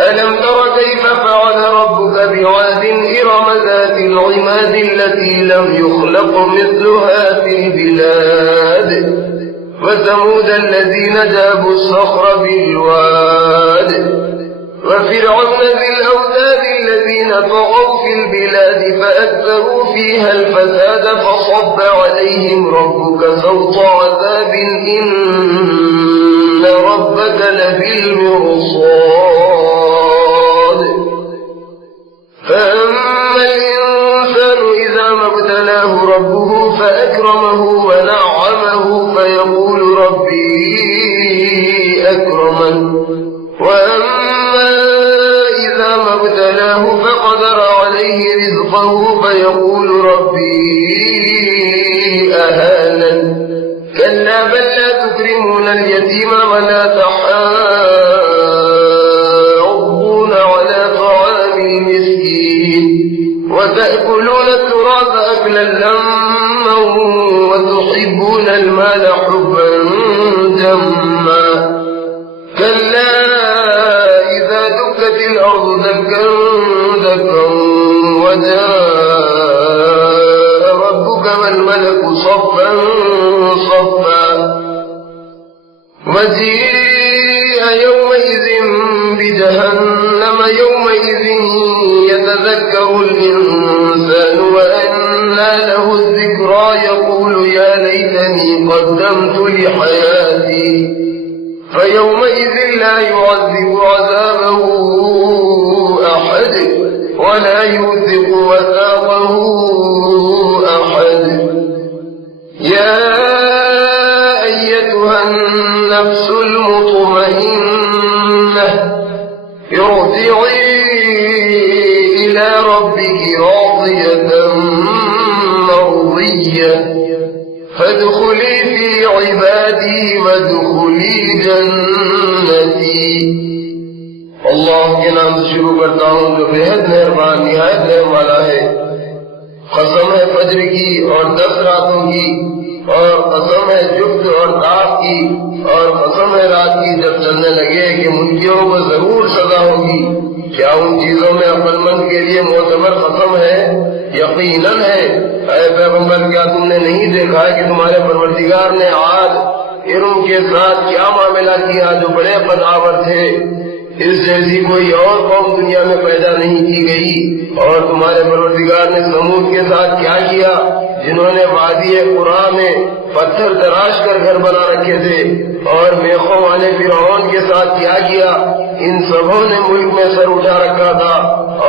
ألم تر كيف فعل ربك بعاد إرم ذات العماد التي لم يخلق مثلها في البلاد وثمود الذين جابوا الصخر بالواد وفرعون ذي الأوتاد الذين طغوا في البلاد فأكثروا فيها الفساد فصب عليهم ربك سوط عذاب إن ربك لبالمرصاد فأما الإنسان إذا ما ابتلاه ربه فأكرمه ونعمه فيقول ربي أكرمن وأما إذا ما ابتلاه فقدر عليه رزقه فيقول ربي أهانن كلا بل لا تكرمون اليتيم ولا تحاضون على طعام المسكين وتأكلون التراث أكلا لما وتحبون المال حبا جما كلا إذا دكت الأرض دكا دكا وجاء ربك والملك صفا صفا وجيء يومئذ بجهنم يومئذ يتذكر الإنسان وأنى له الذكرى يقول يا ليتني قدمت لحياتي فيومئذ لا يعذب عذابه أحد ولا يوثق وثاقه أحد يا أيتها النفس المطمئنة ارجعي إلى ربك راضية مرضية فادخلي في عبادي وادخلي جنتي. اللہ کے نام سے شروع کرتا ہوں جو بےحد مہربان نہایت رحم والا ہے. قسم ہے فجر کی اور 10 راتوں کی، اور قسم ہے جفت اور تاپ کی، اور قسم ہے رات کی جب چلنے لگے کہ منکروں کو ضرور سزا ہوگی. کیا ان چیزوں میں عقل مند کے لیے معتبر قسم ہے؟ یقیناً ہے. اے پیغمبر کیا تم نے نہیں دیکھا کہ تمہارے پروردگار نے عاد ارم کے ساتھ کیا معاملہ کیا جو بڑے قدآور تھے؟ اس جیسی کوئی اور قوم دنیا میں پیدا نہیں کی گئی. اور تمہارے پروردگار نے سمود کے ساتھ کیا کیا جنہوں نے وادی قرا میں پتھر تراش کر گھر بنا رکھے تھے. اور میخوں والے فرعون کے ساتھ کیا کیا؟ ان سبوں نے ملک میں سر اٹھا رکھا تھا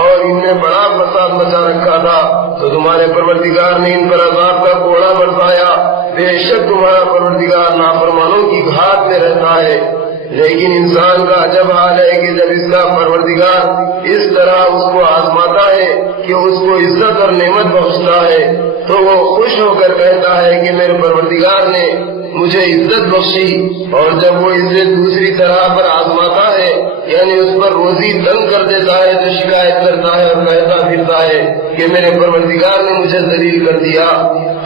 اور ان نے بڑا فساد مچا رکھا تھا. تو تمہارے پروردگار نے ان پر عذاب کا کوڑا برسایا. بے شک تمہارا پروردگار نافرمانوں کی گھاٹ میں رہتا ہے. لیکن انسان کا عجب حال ہے کہ جب اس کا پروردگار اس طرح اس کو آزماتا ہے کہ اس کو عزت اور نعمت بخشتا ہے تو وہ خوش ہو کر کہتا ہے کہ میرے پروردگار نے مجھے عزت بخشی. اور جب وہ اسے دوسری طرح پر آزماتا ہے یعنی اس پر روزی تنگ کر دیتا ہے تو شکایت کرتا ہے اور کہتا پھرتا ہے کہ میرے پروردگار نے مجھے ذلیل کر دیا.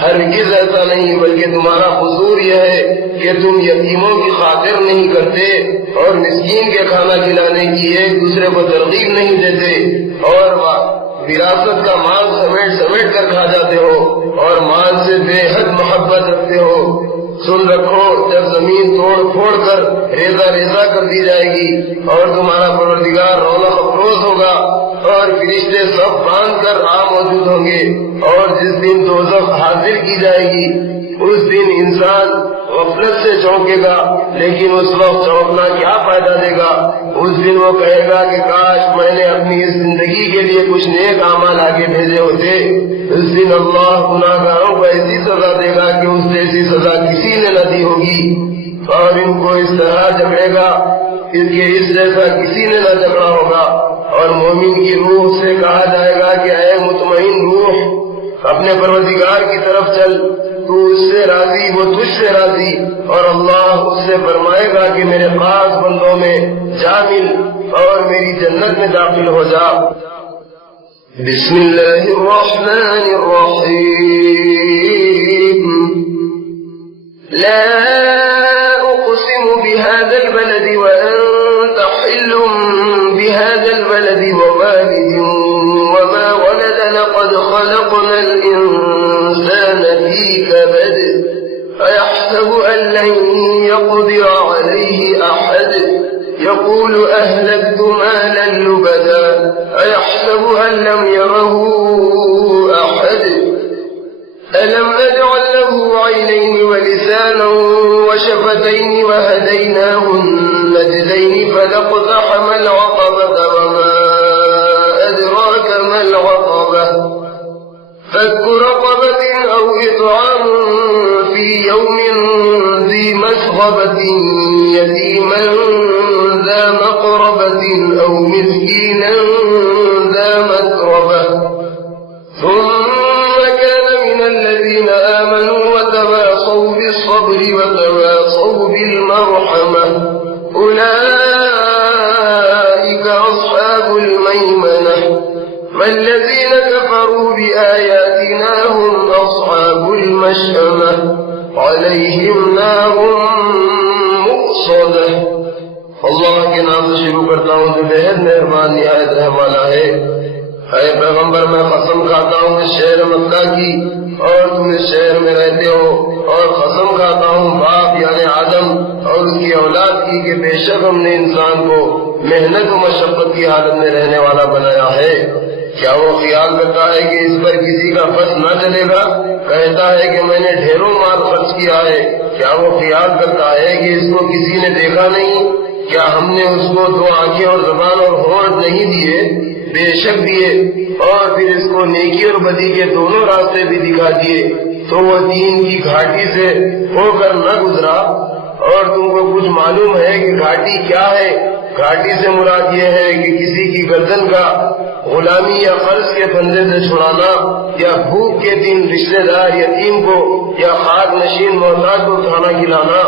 ہرگز ایسا نہیں، بلکہ تمہارا قصور یہ ہے کہ تم یتیموں کی خاطر نہیں کرتے اور مسکین کے کھانا کھلانے کی ایک دوسرے کو ترغیب نہیں دیتے اور وراثت کا مال سمیٹ کر کھا جاتے ہو اور مال سے بے حد محبت رکھتے ہو. سن رکھو جب زمین توڑ پھوڑ کر ریزہ ریزہ کر دی جائے گی اور تمہارا پروردگار رونق افروز ہوگا اور فرشتے سب باندھ کر موجود ہوں گے. اور جس دن دوزخ حاضر کی جائے گی اس دن انسان غفلت سے چونکے گا، لیکن اس وقت چونکنا کیا فائدہ دے گا؟ اس دن وہ کہے گا کہ کاش میں نے اپنی اس زندگی کے لیے کچھ نیک اعمال آگے بھیجے ہوتے. اس دن اللہ گناہگاروں کو ایسی سزا دے گا کہ اس جیسی سزا کسی نے نہ دی ہوگی، اور ان کو اس طرح جکڑے گا اس جیسا کسی نے نہ جکڑا ہوگا. اور مومن کی روح سے کہا جائے گا کہ اے مطمئن روح اپنے پروردگار کی طرف چل، تو اس سے راضی وہ تجھ سے راضی. اور اللہ اس سے فرمائے گا کہ میرے خاص بندوں میں جا مل اور میری جنت میں داخل ہو جا. بسم اللہ الرحمن الرحیم. لا اقسم بهذا البلد وانت حل بهذا البلد ووالد وما ولد لقد خلقنا الإنسان في كبد أيحسب أن لن يقدر عليه أحد يقول أهلكت مالا لبدا أيحسب أن لم يره أحد ألم نجعل له عينين ولسانا وشفتين وهديناه النجدين فلاقتحم العقبة وما أدراك ما العقبة فك رقبة أو إطعام في يوم ذي مسغبة يتيما ذا مقربة أو مسكينا ذا متربة ثم كان من الذين آمنوا وتواصوا بالصبر وتواصوا بالمرحمة أولئك أصحاب الميمنة والذين كفروا بآياتنا هم أصحاب المشأمة عليهم نار مؤصدة. اللہ کے نام سے شروع کرتا ہوں جو بےحد مہربان نہایت رحم والا ہے. اے پیغمبر میں قسم کھاتا ہوں اس شہر مکہ کی اور تم اس شہر میں رہتے ہو، اور قسم کھاتا ہوں باپ یعنی آدم اور اور اس کی اولاد کی کہ بے شک ہم نے انسان کو محنت و مشقت کی حالت میں رہنے والا بنایا ہے۔ کیا وہ خیال کرتا ہے کہ اس پر کسی کا بس نہ چلے گا؟ کہتا ہے کہ میں نے ڈھیروں مال خرچ کیا ہے۔ کیا وہ خیال کرتا ہے کہ اس کو کسی نے دیکھا نہیں؟ کیا ہم نے اس کو دو آنکھیں اور زبان اور ہونٹ نہیں دیے؟ بے شک دیے، اور پھر اس کو نیکی اور بدی کے دونوں راستے بھی دکھا دیے، تو وہ دین کی گھاٹی سے ہو کر نہ گزرا۔ اور تم کو کچھ معلوم ہے کہ گھاٹی کیا ہے؟ گھاٹی سے مراد یہ ہے کہ کسی کی گردن کا غلامی یا قرض کے پھندے سے چھڑانا، یا بھوک کے دن رشتہ دار یتیم کو یا خاک نشین محتاج کو کھانا کھلانا۔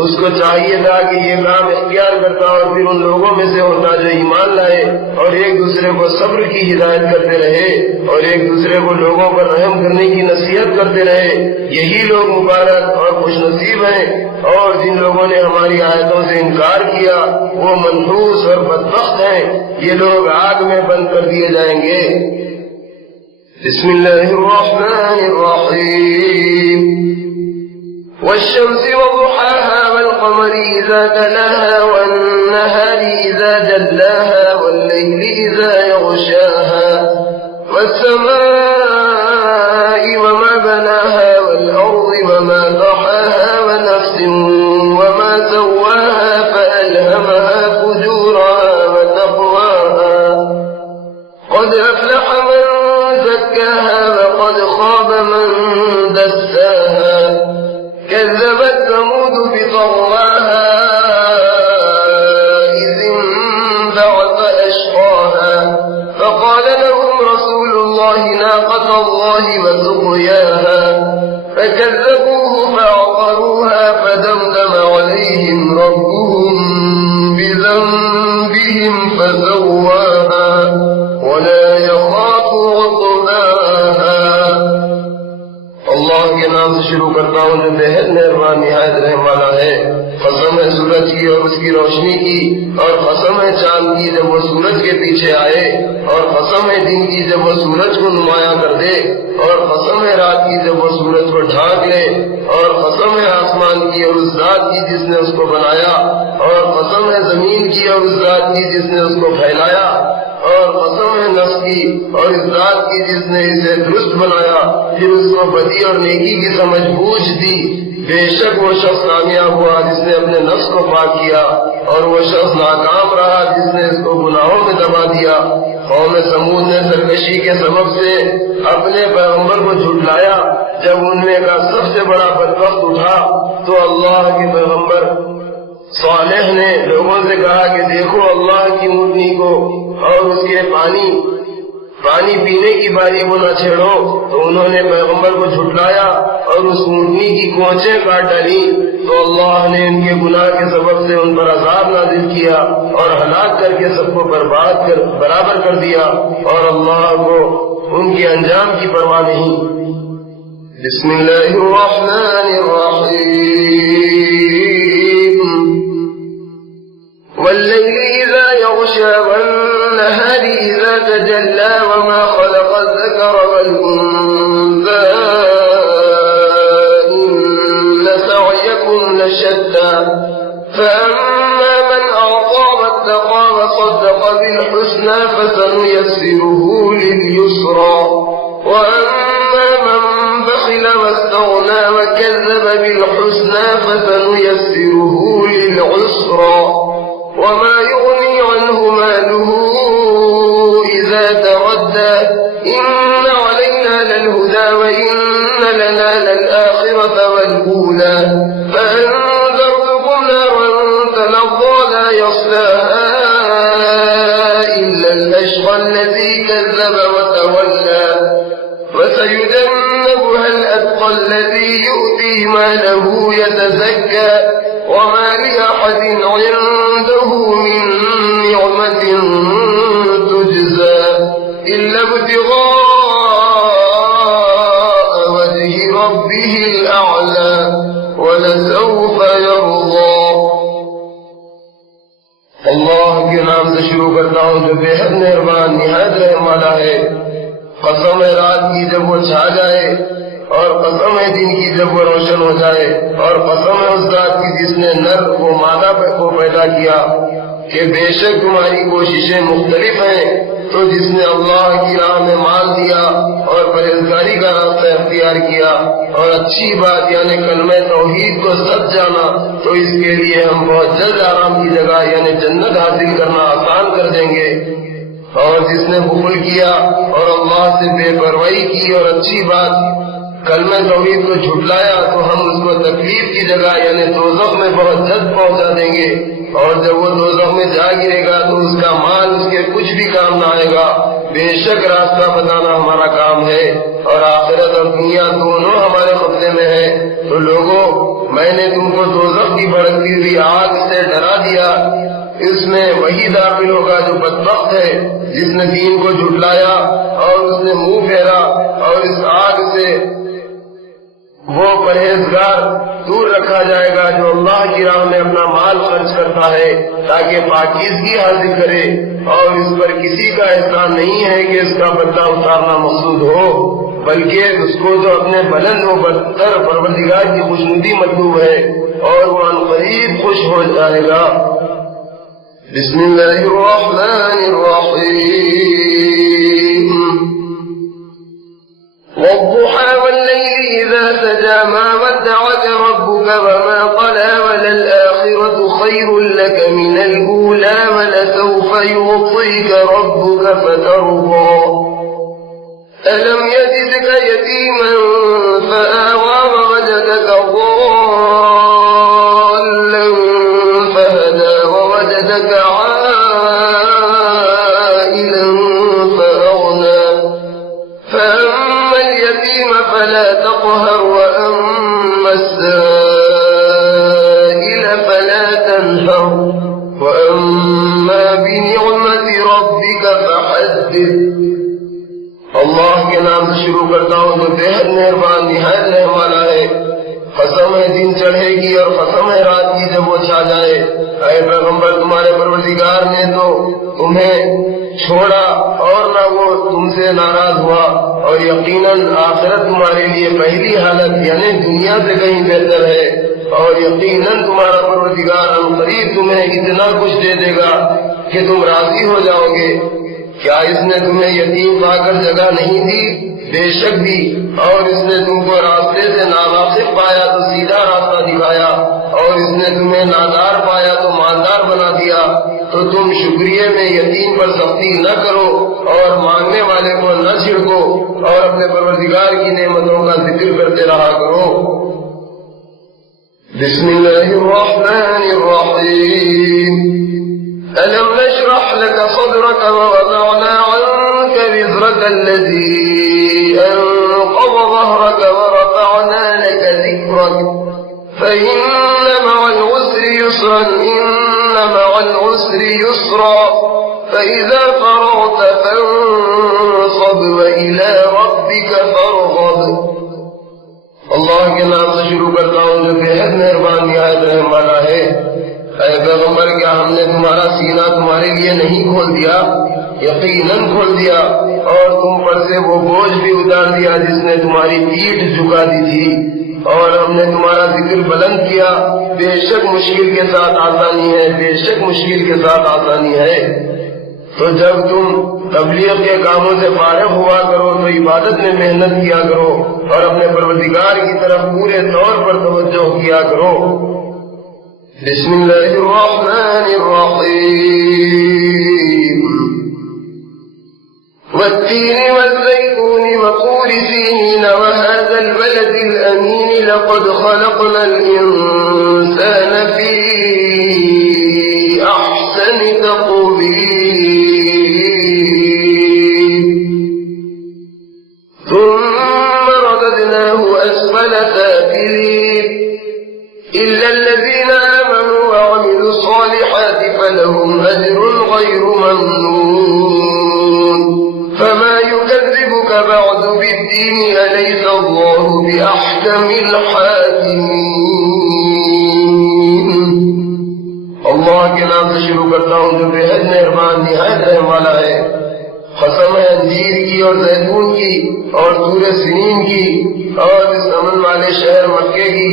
اس کو چاہیے تھا کہ یہ کام اختیار کرتا اور پھر ان لوگوں میں سے ہوتا جو ایمان لائے اور ایک دوسرے کو صبر کی ہدایت کرتے رہے اور ایک دوسرے کو لوگوں پر رحم کرنے کی نصیحت کرتے رہے۔ یہی لوگ مبارک اور خوش نصیب ہیں، اور جن لوگوں نے ہماری آیتوں سے انکار کیا وہ منحوس اور بدبخت ہیں، یہ لوگ آگ میں بند کر دیے جائیں گے۔ بسم اللہ الرحمن الرحیم۔ والشمس وضحاها والقمر إذا تلاها والنهار إذا جلاها والليل إذا يغشاها والسماء وما بناها والأرض وما طحاها ونفس وما سواها فألهمها فجورها وتقواها قد أفلح من زكاها وقد خاب من دساها كذبت ثمود بطغواها إذ انبعث أشقاها فقال لهم رسول الله ناقة الله وسقياها فكذبوه فعقروها فدمدم عليهم ربهم بذنبهم فسواها ولا يخاف عقباها۔ اللہ کے نام سے شروع کرتا ہوں جو بےحد مہربان نہایت رحم والا ہے۔ قسم ہے سورج کی اور اس کی روشنی کی، اور قسم ہے چاند کی جب وہ سورج کے پیچھے آئے، اور قسم ہے دن کی جب وہ سورج کو نمایاں کر دے، اور قسم ہے رات کی جب وہ سورج کو ڈھانک لے، اور قسم ہے آسمان کی اور اس ذات کی جس نے اس کو بنایا، اور قسم ہے زمین کی اور اس ذات کی جس نے اس کو پھیلایا، اور قسم ہے نفس کی اور اس ذات کی جس نے اسے درست بنایا، پھر اس کو بدی اور نیکی کی سمجھ بوجھ دی۔ بے شک وہ شخص کامیاب ہوا جس نے اپنے نفس کو پاک کیا، اور وہ شخص ناکام رہا جس نے اس کو گناہوں میں دبا دیا۔ قوم سمود نے سرکشی کے سبب سے اپنے پیغمبر کو جھٹلایا۔ جب ان میں کا سب سے بڑا بدبخت اٹھا تو اللہ کے پیغمبر صالح نے لوگوں سے کہا کہ دیکھو اللہ کی اونٹنی کو اور اس کے پانی پینے کی باری کو نہ چھیڑو، تو انہوں نے پیغمبر کو جھٹلایا اور اس اونٹنی کی کونچیں کاٹ ڈالی، تو اللہ نے ان کے گناہ کے سبب سے ان پر عذاب نازل کیا اور ہلاک کر کے سب کو برابر کر دیا، اور اللہ کو ان کے انجام کی پرواہ نہیں۔ بسم اللہ الرحمن الرحیم۔ واللیل اذا یغشی والنہار اذا تجلی وما خلق الذکر والانثى ان سعیکم لشتى فأما من أعطى واتقى وصدق بالحسنى فسنيسره لليسرى وأما من بخل واستغنى وكذب بالحسنى فسنيسره للعسرى وما يغني عنه ماله إذا تردى إن علينا للهدى وإن لنا للآخرة والأولى فأنذرتكم نارا تلظى لا يصلاها إلا الأشقى الذي كذب وتولى وسيجنبها الأتقى الذي يؤتي ماله يتزكى وما لأحد عنده من نعمة تجزى إلا ابتغاء وجه ربه الأعلى ولسوف يرضى۔ اللہ کے نام سے شروع کرتا ہوں جو بے حد مہربان نہایت رحم والا ہے۔ قسم ہے رات کی جب وہ چھا جائے اور قسم ہے دن کی جب وہ روشن ہو جائے، اور قسم ہے اس ذات کی جس نے نر و مادہ کو پیدا کیا، کہ بے شک تمہاری کوششیں مختلف ہیں، تو جس نے اللہ کی راہ میں مال دیا اور پرہیزگاری کا راستہ اختیار کیا اور اچھی بات یعنی کلمہ توحید کو سچ جانا، تو اس کے لیے ہم بہت جلد آرام کی جگہ یعنی جنت حاصل کرنا آسان کر دیں گے۔ اور جس نے بخل کیا اور اللہ سے بے پرواہی کی اور اچھی بات کلمہ توحید کو جھٹلایا، تو ہم اس کو تکلیف کی جگہ یعنی دوزخ میں بہت جلد پہنچا دیں گے، اور جب وہ دوزخ میں جا گرے گا تو اس کا مال اس کے کچھ بھی کام نہ آئے گا۔ بے شک راستہ بتانا ہمارا کام ہے، اور آخرت اور دنیا دونوں ہمارے قبضے میں ہے۔ تو لوگوں، میں نے تم کو دوزخ کی بھڑکتی ہوئی آگ سے ڈرا دیا، اس میں وہی داخل ہوگا جو بدبخت ہے، جس نے دین کو جھٹلایا اور اس نے منہ پھیرا، اور اس آگ سے وہ پرہیزگار دور رکھا جائے گا جو اللہ کی راہ میں اپنا مال خرچ کرتا ہے تاکہ پاکیزگی حاصل کرے، اور اس پر کسی کا احسان نہیں ہے کہ اس کا بدلہ اتارنا مقصود ہو، بلکہ اس کو جو اپنے بلند و برتر پروردگار کی خوشنودی مطلوب ہے، اور وہ عنقریب خوش ہو جائے گا۔ بسم اللہ الرحمن الرحیم۔ والضحى والليل إذا سجى ما ودعك ربك وما قلى وللآخرة خير لك من الأولى ولسوف يعطيك ربك فترضى ألم يجدك يتيما فآوى ووجدك ضالا فهدى ووجدك عائلا فأغنى فأما اليتيم فلا تقهر وأما السائل فلا تنهر وأما بنعمة ربك فحدث۔ اللہ کے نام سے شروع کرتا ہوں جو بےحد مہربان نہایت رحم والا ہے۔ قسم ہے دن چڑھے گی اور قسم ہے رات کی جب وہ چھا جائے۔ اے پیغمبر، تمہارے پروردگار نے تو تمہیں چھوڑا اور نہ وہ تم سے ناراض ہوا، اور یقیناً آخرت تمہارے لیے پہلی حالت یعنی دنیا سے کہیں بہتر ہے، اور یقیناً تمہارا پروردگار عنقریب تمہیں اتنا کچھ دے دے گا کہ تم راضی ہو جاؤ گے۔ کیا اس نے تمہیں یتیم پا کر جگہ نہیں دی؟ بے شک دی، اور اس نے تم کو راستے سے ناواقف پایا تو سیدھا راستہ دکھایا، اور اس نے تمہیں نادار پایا تو مالدار بنا دیا۔ تو تم شکریہ میں یتیم پر سختی نہ کرو اور مانگنے والے کو نہ چھڑکو، اور اپنے پروردگار کی نعمتوں کا ذکر کرتے رہا کرو۔ بسم اللہ الرحمن الرحیم۔ ألم نشرح لك صدرك ووضعنا عنك وزرك الذي أنقض ظهرك ورفعنا لك ذكرك فإن مع العسر يسرا إن مع العسر يسرا فإذا فرغت فانصب وإلى ربك فارغب۔ اللہ کے نام سے شروع کرتا ہوں جو بےحد مہربان نہایت رحم والا ہے۔ اے پیغمبر، کیا ہم نے تمہارا سینہ تمہارے لیے نہیں کھول دیا؟ یقیناً کھول دیا، اور تم پر سے وہ بوجھ بھی اتار دیا جس نے تمہاری پیٹھ جھکا دی تھی، اور ہم نے تمہارا ذکر بلند کیا۔ بے شک مشکل کے ساتھ آسانی ہے، بے شک مشکل کے ساتھ آسانی ہے۔ تو جب تم تبلیغ کے کاموں سے فارغ ہوا کرو تو عبادت میں محنت کیا کرو، اور اپنے پروردگار کی طرف پورے طور پر توجہ کیا کرو۔ بسم اللہ الرحمن الرحیم۔ والتین والزیتون وطور سینین وهذا البلد الأمین لقد خلقنا الإنسان في أحسن تقویم ثم رددناه أسفل سافلين إلا الذين آمنوا وعملوا الصالحات فلهم أجر غير ممنون فما يكذبك بعد بالدين أليس الله بأحكم الحاكمين۔ اللہ کے نام سے شروع کرتا ہوں جو بےحد مہربان نہایت رحم والا ہے۔ قسم ہے انجیر کی اور زیتون کی اور طور سنین کی اور اس امن والے شہر مکے کی،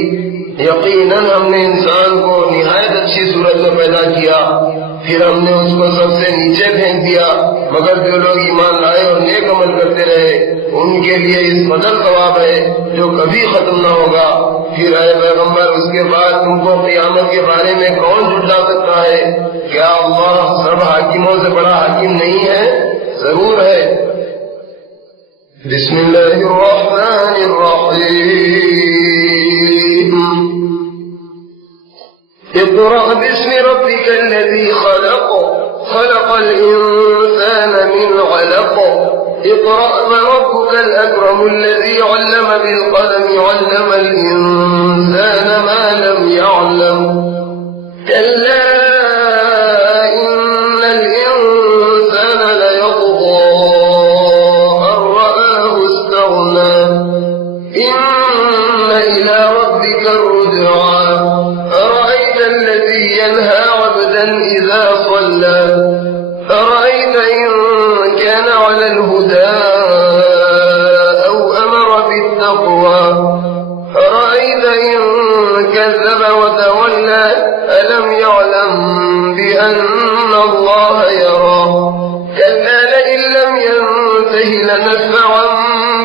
یقیناً ہم نے انسان کو نہایت اچھی صورت میں پیدا کیا، پھر ہم نے اس کو سب سے نیچے پھینک دیا، مگر جو لوگ ایمان لائے اور نیک عمل کرتے رہے ان کے لیے اس قدر ثواب ہے جو کبھی ختم نہ ہوگا۔ پھر اے پیغمبر اس کے بعد تم کو قیامت کے بارے میں کون جھٹلا سکتا ہے؟ کیا اللہ سب حاکموں سے بڑا حاکم نہیں ہے؟ ضرور ہے۔ بسم اللہ الرحمن الرحیم، اقرأ باسم ربك الذي خلق، خلق الإنسان من علق، اقرأ وربك الأكرم الذي علم بالقلم، علم الإنسان ما لم يعلم، كلا إن الإنسان ليطغى أن رآه استغنى، إن إلى ربك الرجعى، أرأيت الذي ينهى عبدا إذا صلى، أرأيت إن كان على الهدى أو أمر بالتقوى، أرأيت إن كذب وتولى، ألم يعلم بأن الله يرى، كلا لئن لم ينته لنسفعا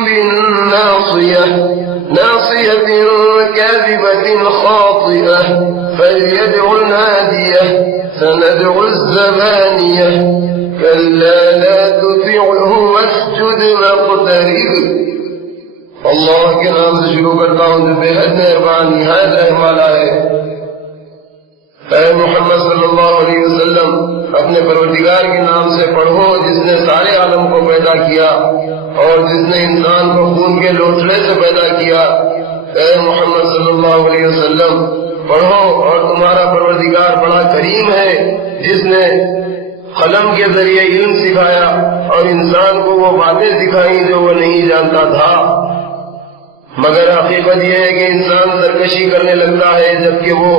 بالناصية، ناصية كاذبة خاطئة، فليدع ناديه، سندع الزبانية، كلا لا تطعه واسجد واقترب۔ اللہ کے نام سے شروع کرتا ہوں جو بے حد مہربان نہایت رحم والا ہے۔ اے محمد صلی اللہ علیہ وسلم اپنے پروردگار کے نام سے پڑھو جس نے سارے عالم کو پیدا کیا اور جس نے انسان کو خون کے لوٹڑے سے پیدا کیا۔ اے محمد صلی اللہ علیہ وسلم پڑھو اور تمہارا پروردگار بڑا کریم ہے جس نے قلم کے ذریعے علم سکھایا اور انسان کو وہ باتیں سکھائیں جو وہ نہیں جانتا تھا، مگر حقیقت یہ ہے کہ انسان سرکشی کرنے لگتا ہے جبکہ وہ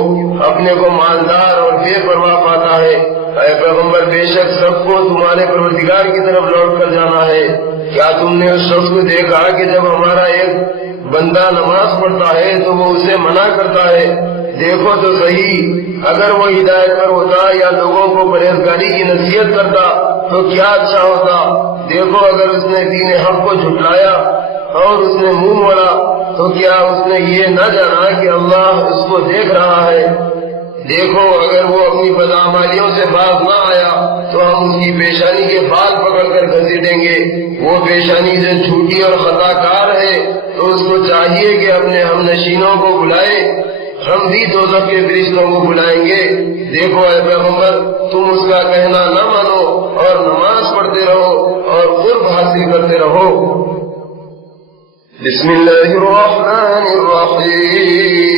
اپنے کو مالدار اور بے پرواہ پاتا ہے۔ اے پیغمبر بے شک سب کو تمہارے پروردگار کی طرف لوٹ کر جانا ہے۔ کیا تم نے اس شخص کو دیکھا کہ جب ہمارا ایک بندہ نماز پڑھتا ہے تو وہ اسے منع کرتا ہے؟ دیکھو تو صحیح، اگر وہ ہدایت پر ہوتا یا لوگوں کو پرہیزگاری کی نصیحت کرتا تو کیا اچھا ہوتا۔ دیکھو اگر اس نے دین حق کو جھٹلایا اور اس نے منہ موڑا تو کیا اس نے یہ نہ جانا کہ اللہ اس کو دیکھ رہا ہے؟ دیکھو اگر وہ اپنی بدعمالیوں سے باز نہ آیا تو ہم اس کی پیشانی کے بال پکڑ کر گھسیٹیں گے۔ وہ پیشانی سے جھوٹی اور خطا کار ہے تو اس کو چاہیے کہ اپنے ہم نشینوں کو بلائے، ہم بھی دوزخ کے فرشتوں کو بلائیں گے۔ دیکھو اے پیغمبر تم اس کا کہنا نہ مانو اور نماز پڑھتے رہو اور قرب حاصل کرتے رہو۔ بسم اللہ الرحمن الرحیم،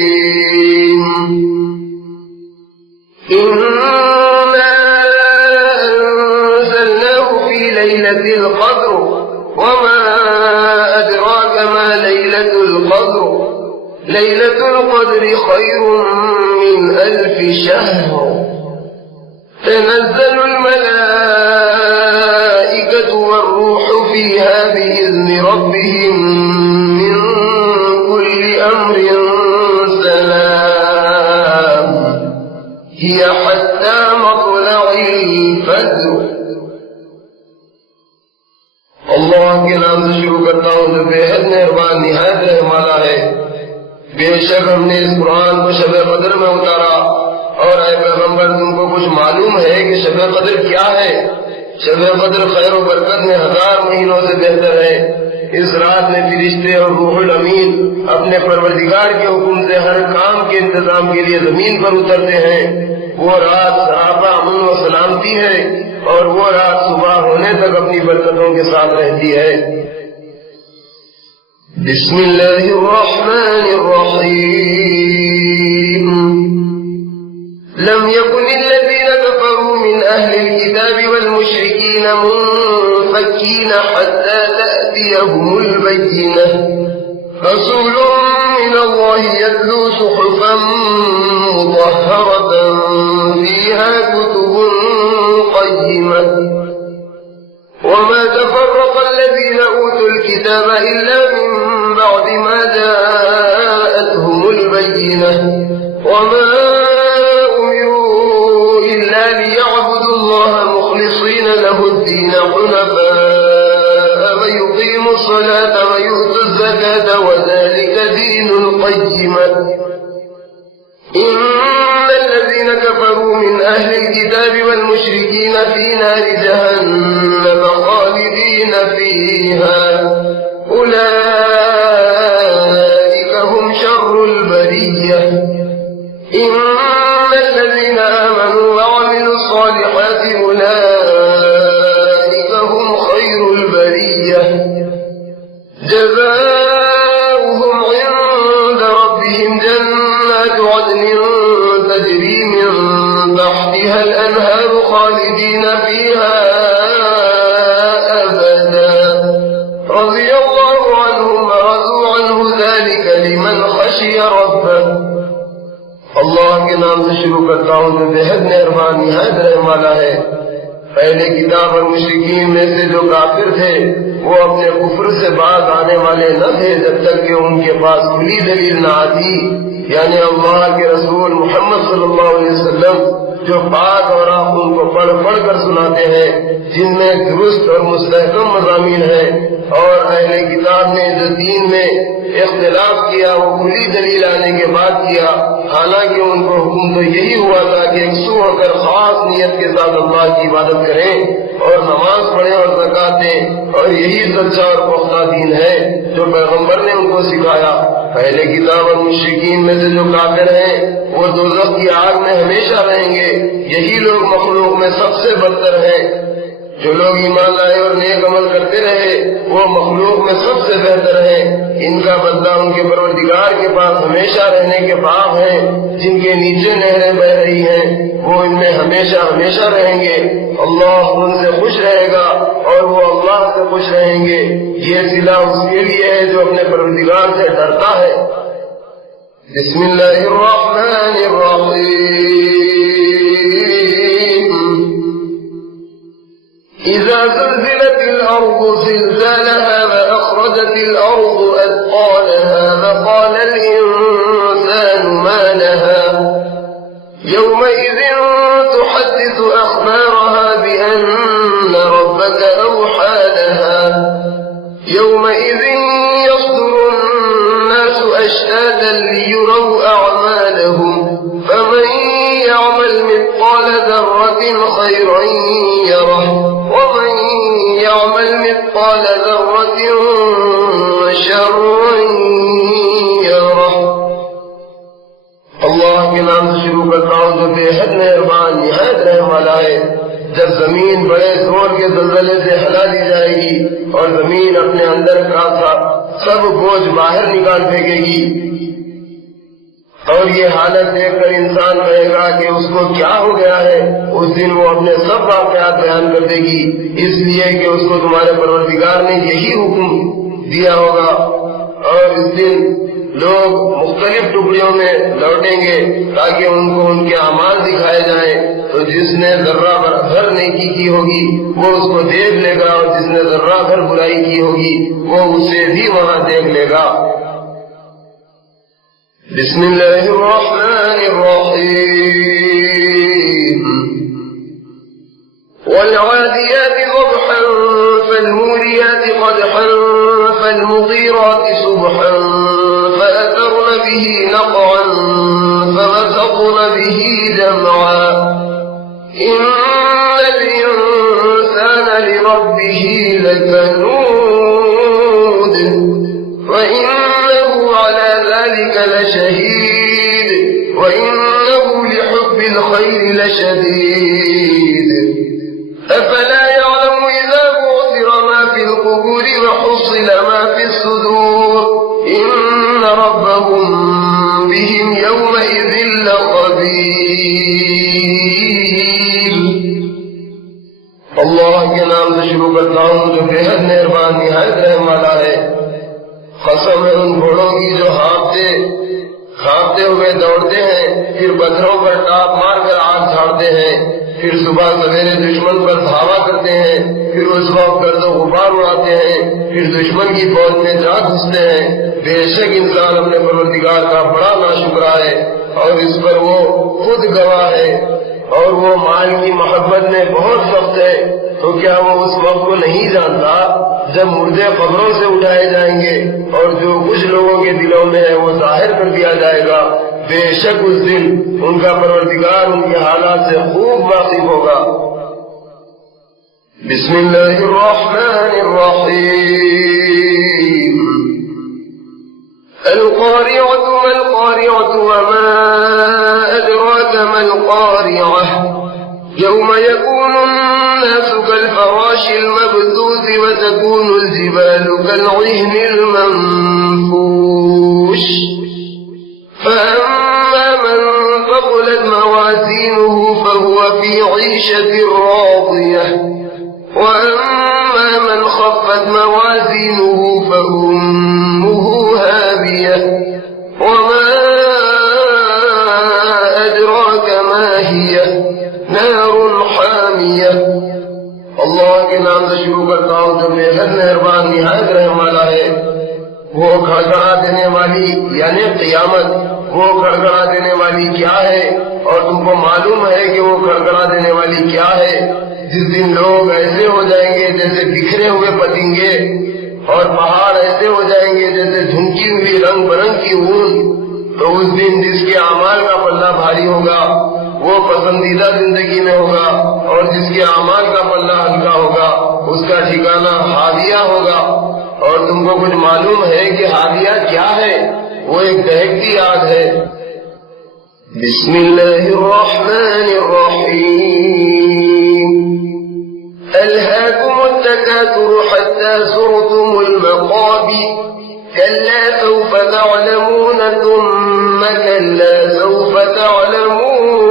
إنا أنزلناه في ليلة القدر وما أدراك ما ليلة القدر، ليلة القدر خير من 1000 شهر، تنزل الملائكة والروح فيها بإذن ربهم من كل أمر سلام، هي حتى مطلع الفجر۔ اللہ کے نام سے شروع کرتا ہوں جو بے حد مہربان نہایت رحم والا ہے۔ بے شک ہم نے اس قرآن کو شب قدر میں اتارا، اور اے پیغمبر تم کو کچھ معلوم ہے کہ شب قدر کیا ہے؟ شب قدر خیر و برکت میں 1000 مہینوں سے بہتر ہے۔ اس رات میں فرشتے اور روح الامین اپنے پروردگار کے حکم سے ہر کام کے انتظام کے لیے زمین پر اترتے ہیں۔ وہ رات صحابہ امن و سلامتی ہے اور وہ رات صبح ہونے تک اپنی برکتوں کے ساتھ رہتی ہے۔ بسم اللہ الرحمن الرحیم، لم يكن الذين كفروا من أهل الكتاب والمشركين منفكين حتى تأتيهم البينة، رسول من الله يتلو صحفا مطهرة فيها كتب قيمة، وما الكتاب إلا من بعد ما جاءتهم البينة وما أمروا إلا ليعبدوا الله مخلصين له الدين حنفاء ويقيموا الصلاة ويؤتوا الزكاة وذلك دين القيمة إن الذين كفروا من أهل الكتاب والمشركين في نار جهنم خالدين فيها أولئك هم شر البرية إن الذين آمنوا وعملوا الصالحات أولئك هم خير البرية جزاؤهم عند ربهم جنات عدن تجري من تحتها الأنهار خالدين فيها أبدا رضي الله عنهم ورضوا عنه ذلك لمن خشي ربه. اللہ کے نام سے شروع کرتا ہوں جو بے حد مہربان نہایت رحم والا ہے. پہلے کتاب اور مشرکین میں سے جو کافر تھے وہ اپنے کفر سے باز آنے والے نہ تھے جب تک کہ ان کے پاس کھلی دلیل نہ آتی، یعنی اللہ کے رسول محمد صلی اللہ علیہ وسلم جو پاک اور آپ ان کو پڑھ پڑھ کر سناتے ہیں، جن میں درست اور مستحکم مضامین ہیں. اور اہل کتاب نے جو دین میں اختلاف کیا وہ کھلی دلیل آنے کے بعد کیا، حالانکہ ان کو حکم تو یہی ہوا تھا کہ یکسو ہو کر خاص نیت کے ساتھ اللہ کی عبادت کریں اور نماز پڑھیں اور زکات دیں، اور یہی سچا اور پختہ دین ہے جو پیغمبر نے ان کو سکھایا. پہلے کتاب اور مشرکین میں سے جو کافر ہیں وہ دوزخ کی آگ میں ہمیشہ رہیں گے. یہی لوگ مخلوق میں سب سے بدتر ہیں. جو لوگ ایمان لائے اور نیک عمل کرتے رہے وہ مخلوق میں سب سے بہتر ہیں. ان کا بدلہ ان کے پروردگار کے پاس ہمیشہ رہنے کے باغ ہیں جن کے نیچے نہریں بہ رہی ہیں، وہ ان میں ہمیشہ ہمیشہ رہیں گے. اللہ ان سے خوش رہے گا اور وہ اللہ سے خوش رہیں گے. یہ صلہ اس کے لیے ہے جو اپنے پروردگار سے ڈرتا ہے. بسم اللہ الرحمن الرحیم. إذا زلزلت الأرض زلزالها وأخرجت الأرض أثقالها وقال الإنسان ما لها يومئذ تحدث أخبارها بأن ربك أوحى لها يومئذ يصدر الناس أشتاتا ليروا أعمالهم فمن يعمل مثقال ذرة خيرا يره ومن يعمل مثقال ذرة شرا يره. اللہ کے نام سے شروع کرتا ہوں جو بے حد مہربان نہایت رحم والا ہے. جب زمین بڑے زور کے زلزلے سے ہلا دی جائے گی اور زمین اپنے اندر کا سب بوجھ باہر نکال پھینکے گی، اور یہ حالت دیکھ کر انسان کہے گا کہ اس کو کیا ہو گیا ہے. اس دن وہ اپنے سب واقعات بیان کر دے گی، اس لیے کہ اس کو تمہارے پروردگار نے یہی حکم دیا ہوگا. اور اس دن لوگ مختلف ٹکڑیوں میں لوٹیں گے تاکہ ان کو ان کے اعمال دکھائے جائیں. تو جس نے ذرہ بھر نیکی کی ہوگی وہ اس کو دیکھ لے گا، اور جس نے ذرہ بھر برائی کی ہوگی وہ اسے بھی وہاں دیکھ لے گا. بسم اللہ الرحمن الرحیم. والعادیات ضبحا فالموریات قدحا فالمغیرات صبحا فأثرن به نقعا فوسطن به جمعا إن الإنسان لربه لكنود وإنه على ذلك لشهيد وإنه لحب الخير لشديد أفلا يعلم إذا بعثر ما في القبور وحصل ما في الصدور إن ربهم بهم يومئذ لخبير. اللہ کے نام سے شروع کرتا ہوں جو بے حد مہربان نہایت رحم والا ہے. قسم ہے ان گھوڑوں کی جو ہانپتے ہوئے دوڑتے ہیں، پھر پتھروں پر ٹاپ مار کر آگ جھاڑتے ہیں، پھر صبح سویرے دشمن پر دھاوا کرتے ہیں، پھر اس وقت گرد و غبار اڑاتے ہیں، پھر دشمن کی فوج میں جا گھستے ہیں۔ بے شک انسان اپنے پروردگار کا بڑا ناشکرا ہے اور اس پر وہ خود گواہ ہے، اور وہ مال کی محبت میں بہت سخت ہے۔ تو کیا وہ اس وقت کو نہیں جانتا جب مردے قبروں سے اٹھائے جائیں گے اور جو کچھ لوگوں کے دلوں میں ہے وہ ظاہر کر دیا جائے گا؟ بے شک اس دن ان کا پروردگار ان کے حالات سے خوب واقف ہوگا۔ بسم اللہ الرحمن الرحیم۔ القارعة ما القارعة وما أدراك ما القارعة يوم يكون الناس كالفراش المبثوث وتكون الجبال كالعهن المنفوش فأما من ثقلت موازينه فهو في عيشة راضية وأما من خفت موازينه فأمه هاوية وما أدراك ما هي نار حامیہ۔ اللہ کے نام سے شروع کرتا ہوں جو بے حد مہربان نہایت رحم والا ہے۔ وہ کھڑکھڑا دینے والی یعنی قیامت، وہ کھڑکھڑا دینے والی کیا ہے؟ اور تم کو معلوم ہے کہ وہ کھڑکھڑا دینے والی کیا ہے؟ جس دن لوگ ایسے ہو جائیں گے جیسے بکھرے ہوئے پتنگے، اور پہاڑ ایسے ہو جائیں گے جیسے جھنکی ہوئی رنگ برنگ کی اون۔ تو اس دن جس کے اعمال کا پلہ بھاری ہوگا وہ پسندیدہ زندگی میں ہوگا، اور جس کے اعمال کا پلہ ہلکا ہوگا اس کا ٹھکانہ حاویہ ہوگا۔ اور تم کو کچھ معلوم ہے کہ حاویہ کیا ہے؟ وہ ایک دہکتی آگ ہے۔ بسم اللہ الرحمن الرحیم۔ الہاکم التکاثر حتی زرتم المقابر كلا سوف تعلمون ثم كلا سوف تعلمون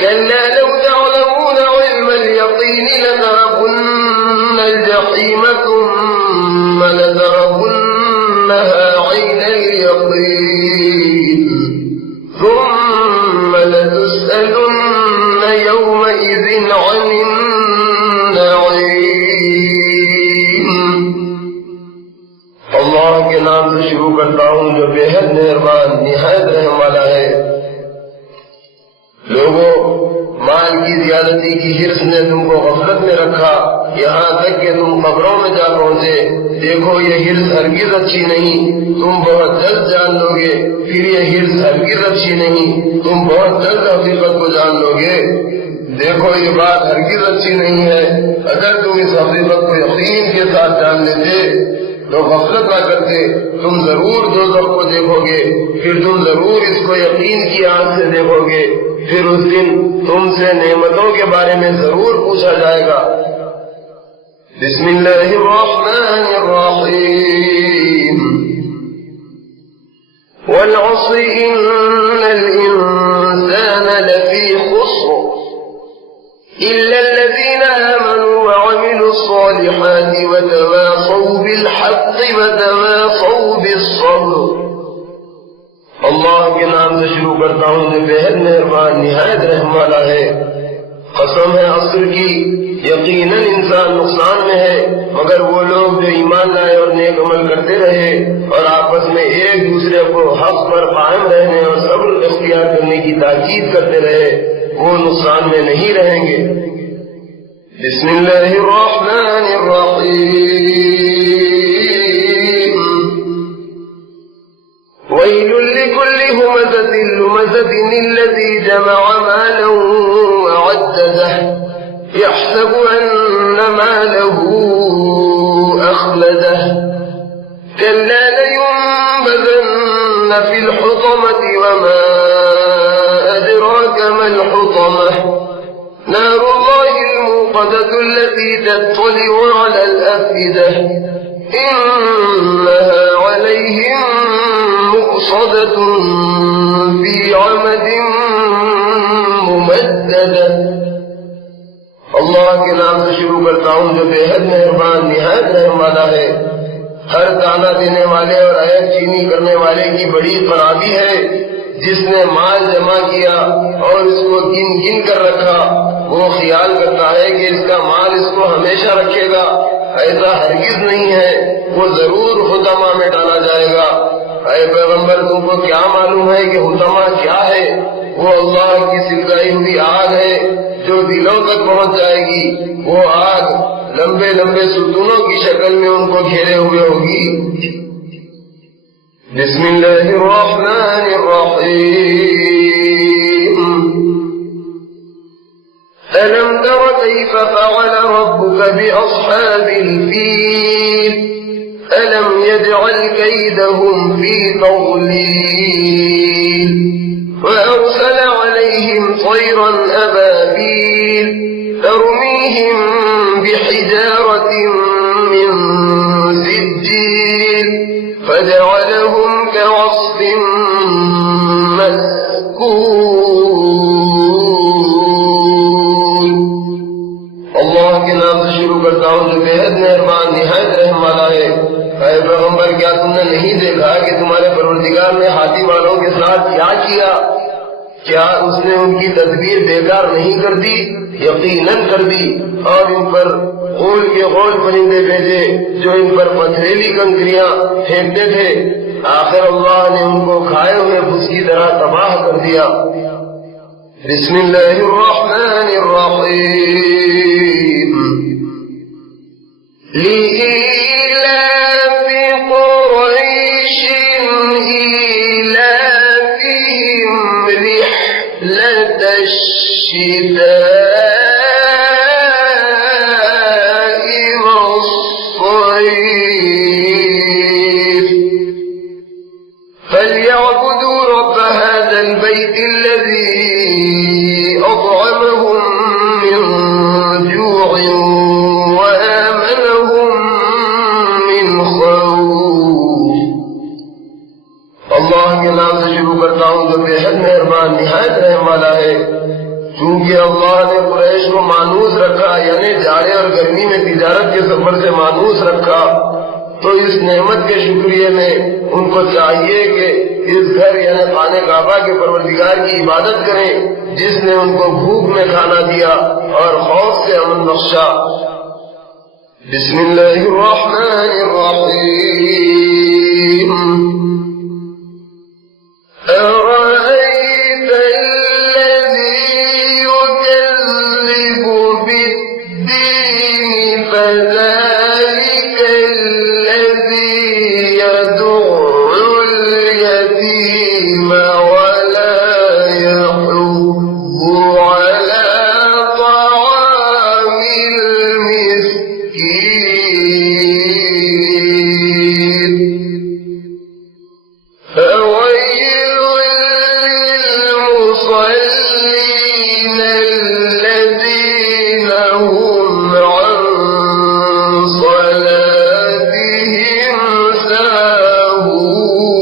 كلا لو تعلمون علم اليقين لترون الجحيم ثم لترونها عين اليقين ثم لتسألن يومئذ عن النعيم۔ اللہ کے نام سے شروع کرتا ہوں جو بے حد مہربان نہایت رحم والا ہے۔ لوگوں، مال کی زیادتی کی حرص نے تم کو غفلت میں رکھا یہاں تک کہ تم قبروں میں جا پہنچے۔ دیکھو یہ حرص ہرگز اچھی نہیں، تم بہت جلد جان لو گے۔ پھر یہ حرص ہرگز اچھی نہیں، تم بہت جلد حقیقت کو جان لو گے۔ دیکھو یہ بات ہرگز اچھی نہیں ہے، اگر تم اس حقیقت کو یقین کے ساتھ جان لیتے تو غفلت نہ کرتے، تم ضرور دوزخ کو دیکھو گے، پھر تم ضرور اس کو یقین کی آنکھ سے دیکھو گے، پھر اس دن تم سے نعمتوں کے بارے میں ضرور پوچھا جائے گا۔ بسم اللہ الرحمن الرحیم۔ والعصر ان الانسان لفی خسر الا الذین آمنوا وعملوا الصالحات وتواصوا بالحق وتواصوا بالصبر۔ اللہ کے نام سے شروع کرتا ہوں جو بے حد مہربان نہایت رحم والا ہے۔ قسم ہے عصر کی، یقیناً انسان نقصان میں ہے، مگر وہ لوگ جو ایمان لائے اور نیک عمل کرتے رہے اور آپس میں ایک دوسرے کو حق پر قائم رہنے اور صبر اختیار کرنے کی تاکید کرتے رہے، وہ نقصان میں نہیں رہیں گے۔ بسم اللہ الرحمن الرحیم۔ ویل لکل ہمزۃ لمزۃ الذی جمع مالا وعددہ يحسب أن ماله أخلده كلا لينبذن في الحطمة وما أدراك ما الحطمة نار الله الموقدة التي تطلع على الأفئدة إنها عليهم مؤصدة في عمد ممددة۔ اللہ کے نام سے شروع کرتا ہوں جو بے حد مہربان نہایت رحم والا ہے۔ ہر تانا دینے والے اور عیب چینی کرنے والے کی بڑی خرابی ہے جس نے مال جمع کیا اور اس کو گن گن کر رکھا، وہ خیال کرتا ہے کہ اس کا مال اس کو ہمیشہ رکھے گا، ایسا ہرگز نہیں ہے، وہ ضرور حطمہ میں ڈالا جائے گا۔ اے پیغمبر، تم کو کیا معلوم ہے کہ حطمہ کیا ہے؟ وہ اللہ کی سلگائی ہوئی آگ ہے جو دلوں تک پہنچ جائے گی۔ وہ آگ لمبے لمبے ستونوں کی شکل میں ان کو گھیرے ہوئے ہوگی۔ بسم اللہ الرحمن الرحیم۔ ألم تر كيف فعل ربك بأصحاب الفيل ألم يجعل كيدهم في تضليل وأرسل عليهم طيرا أبابيل ترميهم بحجارة من سجيل فجعلهم كعصف مأكول۔ اللہ کے نام سے شروع کرتا ہوں جو بےحد مہربان نہایت رحم والا ہے۔ اے پیغمبر، کیا تم نے نہیں دیکھا کہ تمہارے پروردگار نے ہاتھی والوں کے ساتھ کیا کیا؟ کیا اس نے ان کی تدبیر بیکار نہیں کر دی؟ یقیناً کر دی، اور ان پر غول کے غول پرندے بھیجے جو ان پر پتھریلی کنکریاں پھینکتے تھے۔ آخر اللہ نے ان کو کھائے ہوئے بھس کی طرح تباہ کر دیا۔ بسم اللہ الرحمن الرحیم۔ لإيلاف قریش إيلافهم رحلة الشتاء والصيف فليعبدوا رب هذا البيت الذي أطعمهم من جوع وآمنهم من خوف۔ اللہ کے نام سے شروع کرتا ہوں جو بےحد مہربان نہایت رحم والا ہے۔ چونکہ اللہ نے قریش کو مانوس رکھا، یعنی جاڑے اور گرمی میں تجارت کے سفر سے مانوس رکھا، تو اس نعمت کے شکریہ میں ان کو چاہیے کہ اس گھر یعنی خانہ کعبہ کے پروردگار کی عبادت کریں جس نے ان کو بھوک میں کھانا دیا اور خوف سے امن بخشا۔ بسم اللہ الرحمن الرحیم۔ أرأيت الذي يكذب بالدين فذلك الذي يدع اليتيم ولا يحض على طعام المسكين فويل للمصلين الذين هم عن صلاتهم ساهون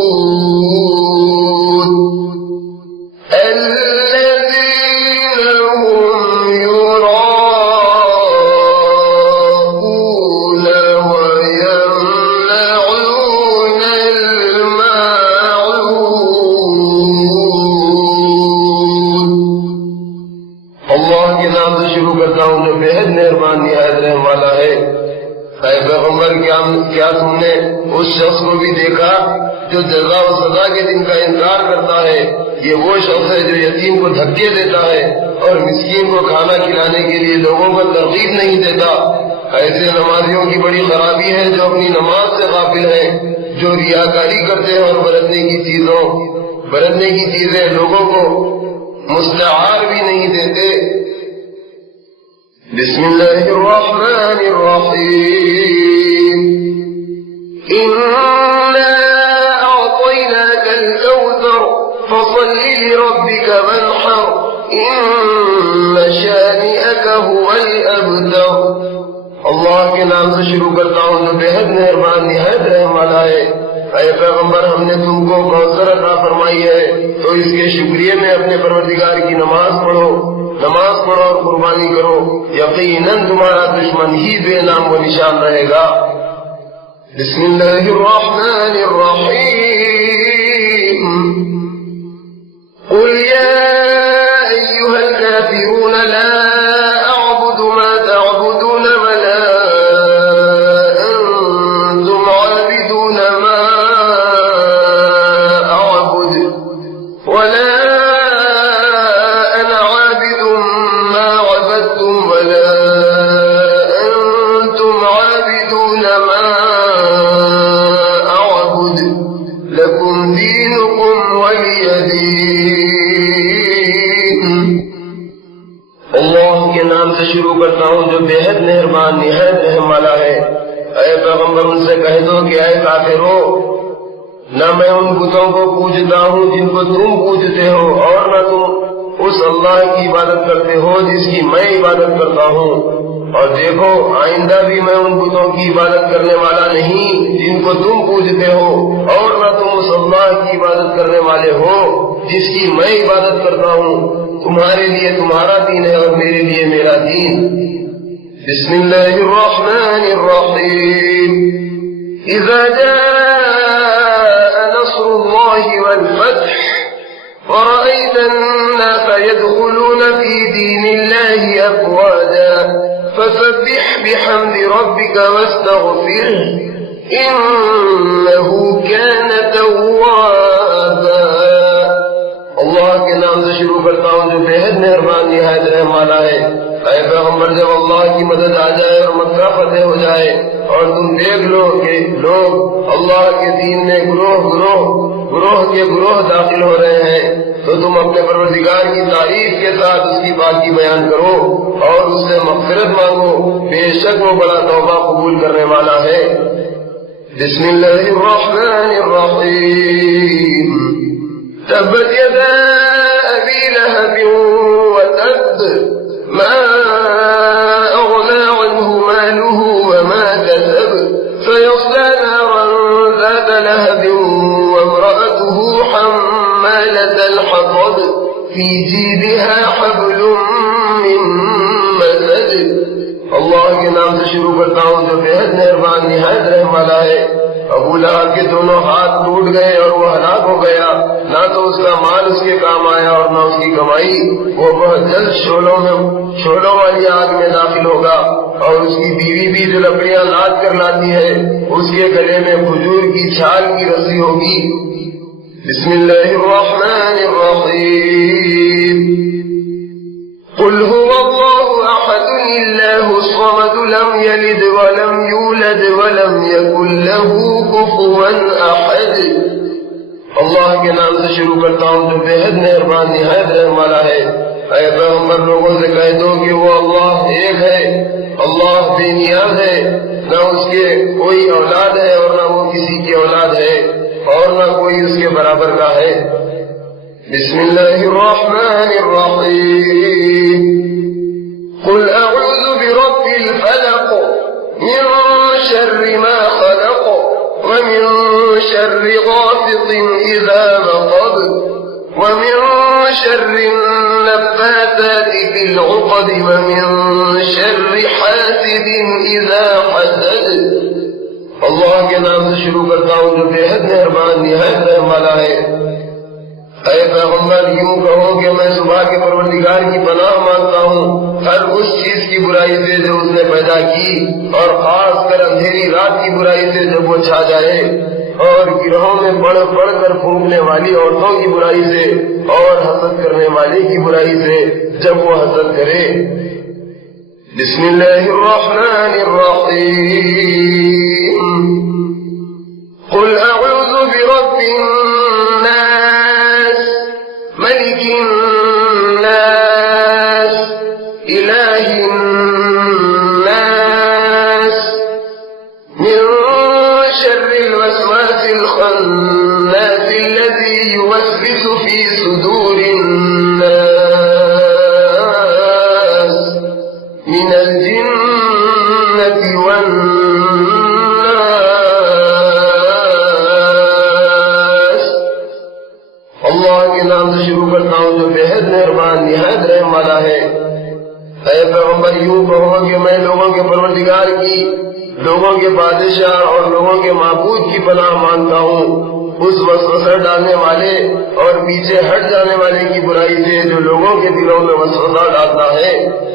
الذين هم يراءون ويمنعون الماعون۔ اللہ کے نام سے شروع کرتا ہوں جو بےحد مہربان نہایت رحم والا ہے۔ اے پیغمبر، کیا تم نے اس شخص کو بھی دیکھا جو جزا و سزا کے دن کا انکار کرتا ہے؟ یہ وہ شخص ہے جو یتیم کو دھکے دیتا ہے اور مسکین کو کھانا کھلانے کے لیے لوگوں کو ترغیب نہیں دیتا۔ ایسے نمازیوں کی بڑی خرابی ہے جو اپنی نماز سے غافل ہیں، جو ریاکاری کرتے ہیں اور برتنے کی چیزیں لوگوں کو مستعار بھی نہیں دیتے۔ بسم اللہ الرحمن الرحیم۔ إنا أعطيناك الكوثر فصل لربك وانحر إن شانئك هو الأبتر۔ اللہ کے نام سے شروع کرتا ہوں جو بےحد مہربان نہایت رحم والا ہے۔ اے پیغمبر، ہم نے تم کو کوثر عطا فرمائی ہے تو اس کے شکریہ میں اپنے پروردگار کی نماز پڑھو اور قربانی کرو، یقیناً تمہارا دشمن ہی بے نام و نشان رہے گا۔ بسم اللہ الرحمن الرحیم۔ قل يا أيها الكافرون لا أعبد ما تعبدون ولا أنتم عابدون ما أعبد ولا أنا عابد ما عبدتم ولا أنتم عابدون ما أعبد لكم دينكم ولي دين. اللہ کے نام سے شروع کرتا ہوں جو بے حد مہربان نہایت رحم والا ہے. اے پیغمبر ان سے کہہ دو کہ اے کافرو، نہ میں ان بتوں کو پوجتا ہوں جن کو تم پوجتے ہو، اور نہ تم اس اللہ کی عبادت کرتے ہو جس کی میں عبادت کرتا ہوں. اور دیکھو آئندہ بھی میں ان بتوں کی عبادت کرنے والا نہیں جن کو تم پوجتے ہو، اور نہ تم اس اللہ کی عبادت کرنے والے ہو جس کی میں عبادت کرتا ہوں. تمہارے لیے تمہارا دین ہے اور میرے لیے میرا دین. بسم اللہ الرحمن الرحیم. اذا جاء نصر اللہ والفتح ورأيت الناس يدخلون في دين الله أفواجا فسبح بحمد ربك واستغفره إنه كان توابا. اللہ کے نام سے شروع کرتا ہوں جو بے حد مہربان نہایت رحم والا ہے. اے پیغمبر جب اللہ کی مدد آ جائے اور مکہ فتح ہو جائے اور تم دیکھ لو کہ لوگ اللہ کے دین میں گروہ کے گروہ داخل ہو رہے ہیں تو تم اپنے پروردگار کی تعریف کے ساتھ اس کی پاکی بیان کرو اور اس سے مغفرت مانگو، بے شک وہ بڑا توبہ قبول کرنے والا ہے. بسم اللہ الرحمن الرحیم. تبت يدا أبي لهب وتب ما أغنى عنه ماله وما كسب سيصلى نارا ذات لهب وامرأته حمالة الحطب في جيدها حبل من مسد. اللہ کے نام سے شروع کرتا ہوں جو بے حد مہربان نہایت رحم والا ہے. ابو لہب کے دونوں ہاتھ ٹوٹ گئے اور وہ ہلاک ہو گیا. نہ تو اس کا مال اس کے کام آیا اور نہ اس کی کمائی. وہ بہت جلد شعلوں والی آگ میں داخل ہوگا اور اس کی بیوی بھی جو لکڑیاں لاد کر لاتی ہے اس کے گلے میں کھجور کی چھال کی رسی ہوگی. بسم اللہ الرحمن الرحیم. قل هو الله احد الله الصمد لم يلد ولم يولد ولم يكن له كفوا احد. اللہ کے نام سے شروع کرتا ہوں جو بے حد مہربان نہایت رحم والا ہے. اے پیغمبر لوگوں سے کہہ دو کہ وہ اللہ ایک ہے، اللہ بے نیاز ہے، نہ اس کے کوئی اولاد ہے اور نہ وہ کسی کی اولاد ہے اور نہ کوئی اس کے برابر کا ہے. بسم اللہ الرحمن الرحیم. قل اعوذ برب الفلق من شر ما خلق ومن شر غاسق اذا وقب ومن شر النفاثات في العقد ومن شر حاسد اذا حسد. اللہ کے نام سے شروع کرتا ہوں جو بے حد مہربان نہایت رحم والا ہے. اے پیغمبر یوں کہو کہ میں صبح کے پروردگار کی پناہ مانگتا ہوں ہر اس چیز کی برائی سے جو اس نے پیدا کی اور خاص کر اندھیری رات کی برائی سے جب وہ چھا جائے اور گروہوں میں پڑھ کر پھونکنے والی عورتوں کی برائی سے اور حسد کرنے والے کی برائی سے جب وہ حسد کرے. بسم اللہ الرحمن الرحیم. قل اعوذ برب الناس ملك الناس إله الناس من شر الوسواس الخناس الذي يوسوس في صدور الناس من الجنة والناس. اللہ کے نام سے شروع کرتا ہوں جو بے حد مہربان نہایت رحم والا ہے. اے پیغمبر یوں کہو کہ میں لوگوں کے پروردگار کی، لوگوں کے بادشاہ اور لوگوں کے معبود کی پناہ مانتا ہوں اس وسوسہ ڈالنے والے اور پیچھے ہٹ جانے والے کی برائی سے جو لوگوں کے دلوں میں وسوسہ ڈالتا ہے،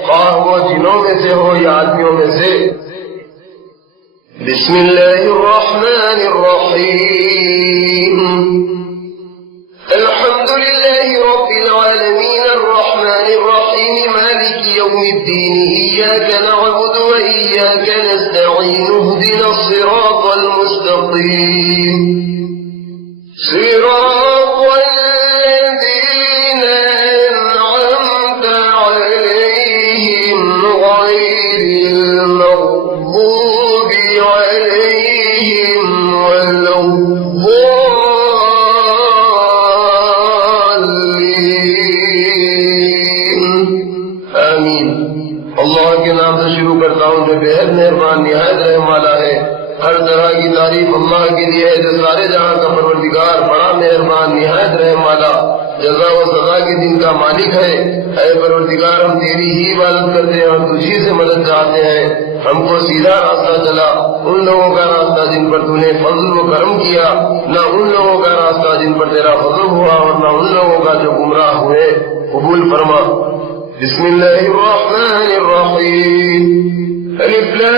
خواہ وہ جنوں میں سے ہو یا آدمیوں میں سے۔ بسم اللہ الرحمن الرحیم، الحمد للہ رب العالمین الرحمن الرحیم مالک یوم الدین، ایاک نعبد و ایاک نستعین، اہدنا الصراط المستقیم، صراط الذین انعمت علیہم غیر المغضوب علیہم ولا الضالین، آمین۔ اللہ کے نام سے شروع کرتا ہوں جو بے حد مہربان نہایت رحم والا ہے۔ ہر طرح کی تعریف اللہ کے لیے ہے جو سارے جہاں کا پروردگار، بڑا مہربان نہایت رحم والا، جزا و سزا کے دن کا مالک ہے۔ اے پروردگار، ہم تیری ہی عبادت کرتے ہیں اور تجھی سے مدد چاہتے ہیں۔ ہم کو سیدھا راستہ چلا، ان لوگوں کا راستہ جن پر تو نے فضل و کرم کیا، نہ ان لوگوں کا راستہ جن پر تیرا فضل ہوا، اور نہ ان لوگوں کا جو گمراہ ہوئے۔ قبول فرما۔ بسم اللہ الرحمن الرحیم، الف لام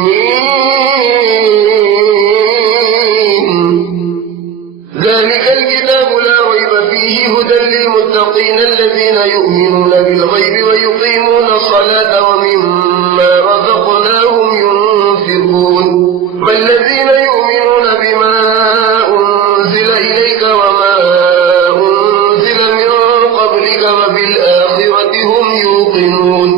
میم، ذلك الكتاب لا ريب فيه هدى للمتقين الذين يؤمنون بالغيب ويقيمون الصلاة ومما رزقناهم ينفقون، والذين يؤمنون بما أنزل إليك وما وبالآخرة هم يوقنون،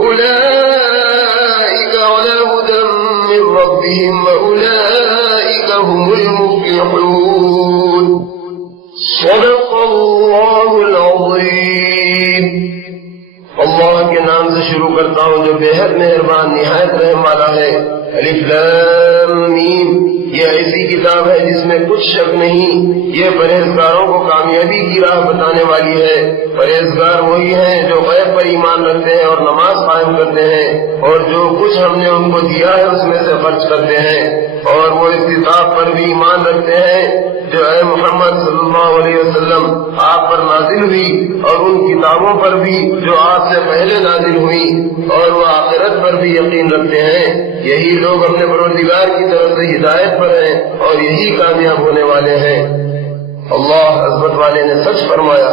أولئك على هدى من ربهم وأولئك هم المفلحون۔ صدق اللہ العظیم۔ اللہ کے نام سے شروع کرتا ہوں جو بے حد مہربان نہایت رحم والا ہے۔ الف لام میم، یہ ایسی کتاب ہے جس میں کچھ شک نہیں، یہ پرہیزگاروں کو کامیابی کی راہ بتانے والی ہے۔ پرہیزگار وہی ہیں جو غیب پر ایمان رکھتے ہیں اور نماز قائم کرتے ہیں، اور جو کچھ ہم نے ان کو دیا ہے اس میں سے خرچ کرتے ہیں، اور وہ اس کتاب پر بھی ایمان رکھتے ہیں جو اے محمد صلی اللہ علیہ وسلم آپ پر نازل ہوئی، اور ان کتابوں پر بھی جو آپ سے پہلے نازل ہوئی، اور وہ آخرت پر بھی یقین رکھتے ہیں۔ یہی لوگ اپنے پروردگار کی طرف سے ہدایت پر ہیں اور یہی کامیاب ہونے والے ہیں۔ اللہ عزت والے نے سچ فرمایا،